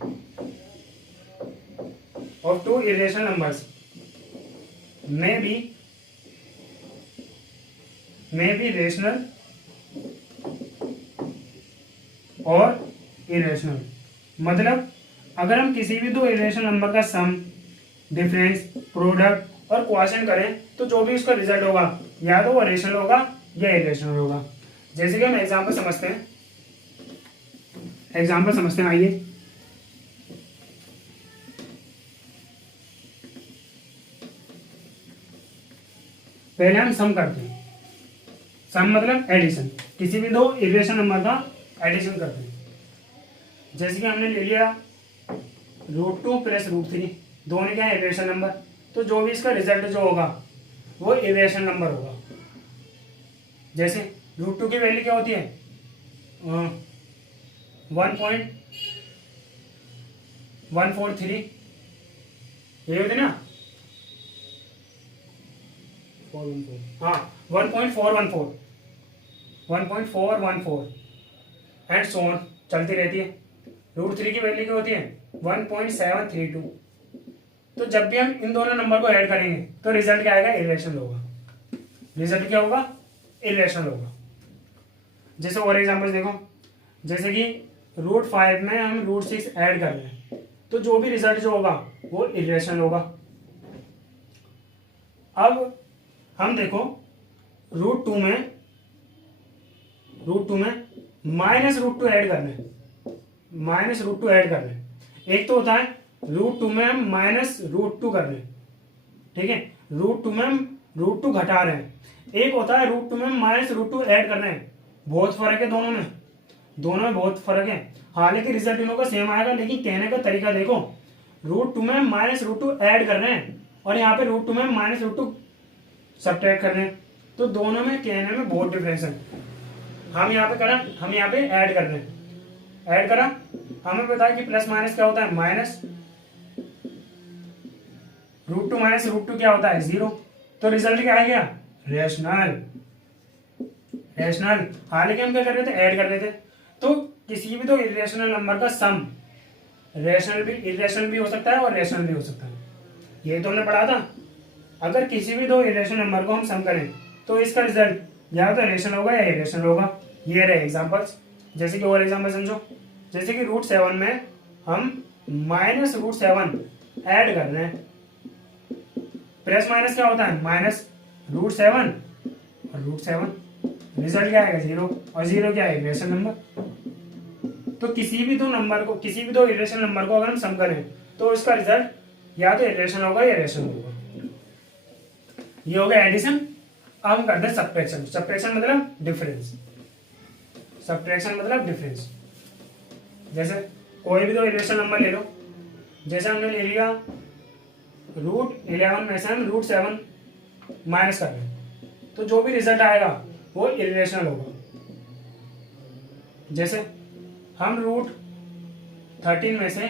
ऑफ टू इरेशनल नंबर्स में भी रेशनल और इरेशनल। मतलब अगर हम किसी भी दो इरेशनल नंबर का सम, डिफरेंस, प्रोडक्ट और क्वोशिएंट करें तो जो भी उसका रिजल्ट होगा या तो वो रेशनल होगा या इरेशनल होगा। जैसे कि हम एग्जांपल समझते हैं, आइए। पहले हम सम करते हैं, सम मतलब एडिशन, किसी भी दो इरेशनल नंबर का एडिशन करते हैं। जैसे कि हमने ले लिया √2 + √3, दोनों क्या है, इरेशनल नंबर, तो जो भी इसका रिजल्ट जो होगा वो इरेशनल नंबर होगा। जैसे √2 की वैल्यू क्या होती है, 1.143, ये होती है ना, 1.414 एंड सो ऑन चलती रहती है। √3 की वैल्यू क्या होती है, 1.732। तो जब भी हम इन दोनों नंबर को ऐड करेंगे तो रिजल्ट क्या आएगा, इरेशनल होगा। रिजल्ट क्या होगा, इरेशनल होगा। जैसे और एग्जांपल देखो, जैसे कि √5 में हम √6 ऐड कर रहे हैं तो जो भी रिजल्ट जो होगा वो इरेशनल होगा। अब हम देखो √2 में -√2 ऐड करना है, -√2 ऐड करना है। एक तो होता है √2 में हम -√2 कर रहे हैं, ठीक है, √2 में हम √2 घटा रहे हैं। एक होता है √2 में हम -√2 ऐड कर रहे हैं। बहुत फर्क है दोनों में बहुत फर्क है। हालांकि रिजल्ट इनों का सेम आएगा, लेकिन कहने का तरीका देखो, √2 में हम -√2 ऐड कर रहे हैं और यहाँ पे √2 में हम -√2 सब्ट्रैक्ट कर रहे हैं, तो दोनों में कहने में बहुत डिफरेंस है। हम यहाँ पे ऐड कर रहे हैं, ऐड करा, हमें पता है कि प्लस माइनस क्या होता है, minus, root two minus root two क्या होता है 0, तो रिजल्ट क्या आ गया रेशनल। रेशनल हालांकि हम क्या कर रहे थे ऐड कर रहे थे, तो किसी भी दो इरेशनल नंबर का सम रेशनल भी इरेशनल भी हो सकता है और रेशनल भी हो सकता है, ये तो हमने पढ़ा था। अगर किसी भी दो इरेशनल नंबर को हम सम करें तो इसका रिजल्ट या तो रेशनल होगा या इरेशनल होगा। ये रहे एग्जांपल्स, जैसे कि और एग्जांपल समझो, जैसे कि √7 में हम -√7 ऐड कर रहे हैं, प्लस माइनस क्या होता है -√7 और √7, रिजल्ट क्या आएगा 0, और 0 क्या है इरेशनल नंबर। तो किसी भी दो इरेशनल नंबर को अगर हम सम करें तो इसका रिजल्ट या तो इरेशनल होगा या रेशनल होगा। ये हो गया एडिशन। अब हम करते हैं सब्ट्रैक्शन। सब्ट्रैक्शन मतलब डिफरेंस। सब्ट्रैक्शन मतलब डिफरेंस। जैसे कोई भी दो इरेशनल नंबर ले लो, जैसे हमने ले लिया √11 में से हम √7 माइनस कर रहे हैं, तो जो भी रिजल्ट आएगा वो इरेशनल होगा। जैसे हम √13 में से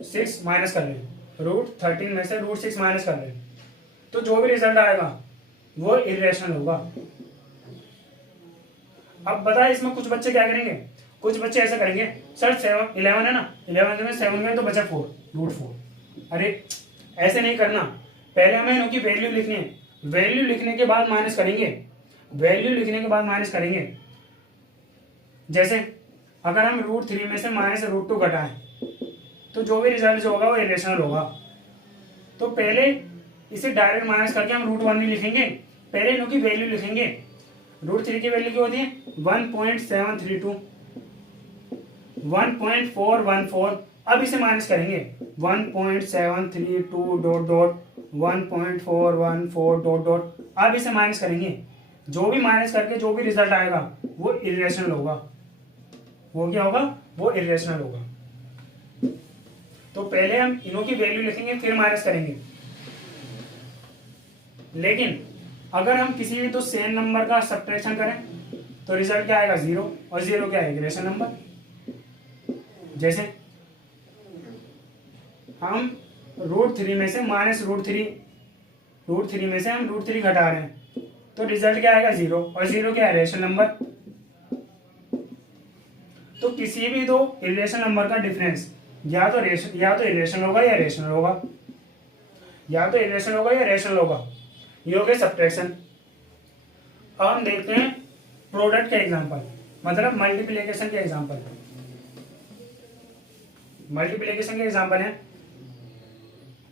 √6 माइनस कर रहे हैं, √13 में से √6 माइनस कर रहे हैं, तो जो भी रिजल्ट आएगा वो इरेशनल होगा। अब बताए इसमें कुछ बच्चे क्या करेंगे, कुछ बच्चे ऐसा करेंगे सर 11 है ना, 11 में 7 में तो बचा 4 √4। अरे ऐसे नहीं करना, पहले हमें इनकी वैल्यू लिखनी है, वैल्यू लिखने के बाद माइनस करेंगे, वैल्यू लिखने के बाद माइनस करेंगे। जैसे अगर हम √3 में से -√2 घटाएं तो जो भी रिजल्ट जो होगा वो इरेशनल होगा। तो पहले इसे डायरेक्ट माइनस करके हम √1 नहीं लिखेंगे, पहले इनकी वैल्यू लिखेंगे। √3 की वैल्यू क्या होती है 1.732, 1.414। अब इसे माइनस करेंगे 1.732 डॉट डॉट 1.414 डॉट डॉट। अब इसे माइनस करेंगे, जो भी माइनस करके जो भी रिजल्ट आएगा वो इरेशनल होगा। वो क्या होगा, वो इरेशनल होगा। तो पहले हम इनों की वैल्यू लिखेंगे फिर माइनस करेंगे। लेकिन अगर हम किसी भी तो सेम नंबर का सब्ट्रैक्शन करें तो रिजल्ट क्या आएगा 0, और 0 क्या है इरेशनल नंबर। जैसे हम √3 में से √3 में से हम √3 घटा रहे हैं, तो रिजल्ट क्या आएगा 0, और 0 क्या है रेशनल नंबर। तो किसी भी दो इरेशनल नंबर का डिफरेंस या तो इरेशनल होगा या रेशनल होगा, या तो इरेशनल होगा या रेशनल होगा। ये हो गया सब्ट्रैक्शन। अब हम देखते हैं प्रोडक्ट के एग्जांपल, मतलब मल्टीप्लिकेशन के एग्जांपल। मल्टीप्लिकेशन के एग्जांपल है,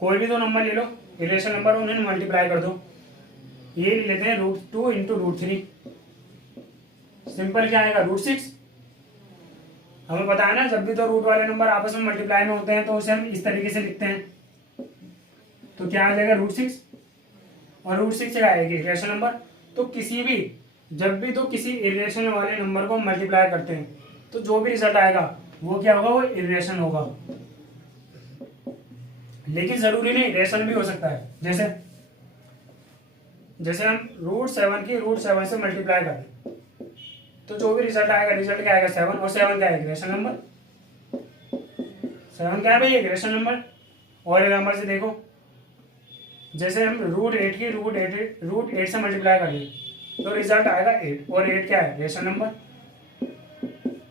कोई भी दो नंबर ले लो इरेशनल नंबर, उन्हें मल्टीप्लाई कर दो। ये लेते हैं √2 इंटू √3, सिंपल क्या आएगा √6। हमें पता है ना जब भी तो रूट वाले नंबर आपस में मल्टीप्लाई में होते हैं तो उसे हम इस तरीके से लिखते हैं, तो क्या आ जाएगा √6, और √6 क्या आएगी इरेशनल नंबर। तो जब भी तो किसी इरेशनल वाले नंबर को मल्टीप्लाई करते हैं तो जो भी रिजल्ट आएगा वो क्या होगा, वो इरेशनल होगा। लेकिन जरूरी नहीं, रेशनल भी हो सकता है। जैसे हम √7 की √7 से मल्टीप्लाई करें तो जो भी रिजल्ट आएगा, रिजल्ट क्या आएगा 7, और 7 क्या है रेशनल नंबर। 7 क्या है भाई, एक रेशनल नंबर। और एग्जाम्पल से देखो, जैसे हम √8 की √8 से मल्टीप्लाई करें तो रिजल्ट आएगा 8, और 8 क्या है रेशनल नंबर।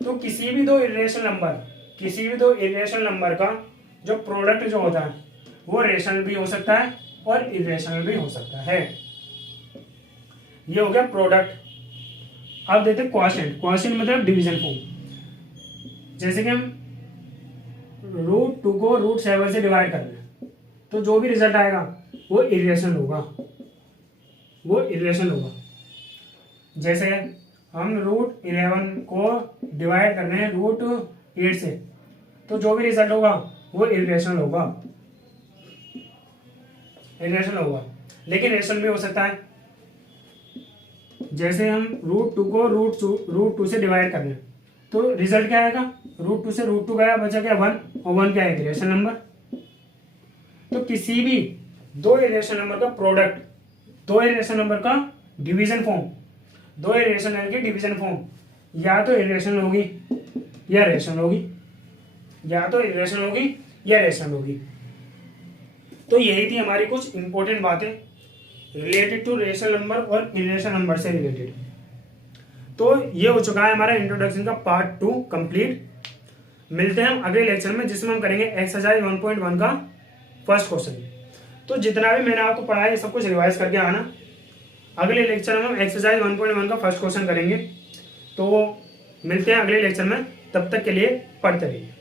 तो किसी भी दो इरेशनल नंबर का जो प्रोडक्ट जो होता है वो रेशनल भी हो सकता है और इरेशनल भी हो सकता है। ये हो गया प्रोडक्ट। अब देते हैं क्वोशिएंट। क्वोशिएंट मतलब डिवीजन फॉर्म। जैसे कि हम √2 को √7 से डिवाइड कर रहे हैं तो जो भी रिजल्ट आएगा वो इरेशनल होगा। जैसे हम √11 को डिवाइड कर रहे हैं √8 से, तो जो भी रिजल्ट होगा वो इरेशनल होगा। लेकिन रेशनल भी हो सकता है। जैसे हम √2 को √2 से डिवाइड कर रहे हैं तो रिजल्ट क्या आएगा, √2 से √2 गया, बचा क्या 1, और 1 क्या है इरेशनल नंबर। तो किसी भी दो इरेशनल नंबर का प्रोडक्ट, दो इरेशनल नंबर का डिवीजन फॉर्म, दो इरेशनल की डिवीजन फॉर्म या तो इरेशनल होगी या रेशनल होगी। या तो इरेशनल होगी या रेशनल होगी। तो यही थी हमारी कुछ इंपॉर्टेंट बातें रिलेटेड टू रेशनल नंबर और इरेशनल नंबर से रिलेटेड। तो ये हो चुका है हमारा इंट्रोडक्शन का पार्ट 2 कंप्लीट। मिलते हैं हम अगले लेक्चर में, जिसमें हम करेंगे एक्सरसाइज 1.1 का फर्स्ट क्वेश्चन। तो जितना भी मैंने आपको पढ़ाया ये सब कुछ रिवाइज करके आना। अगले लेक्चर में हम एक्सरसाइज 1.1 का फर्स्ट क्वेश्चन करेंगे। तो मिलते हैं अगले लेक्चर में, तब तक के लिए पढ़ते रहिए।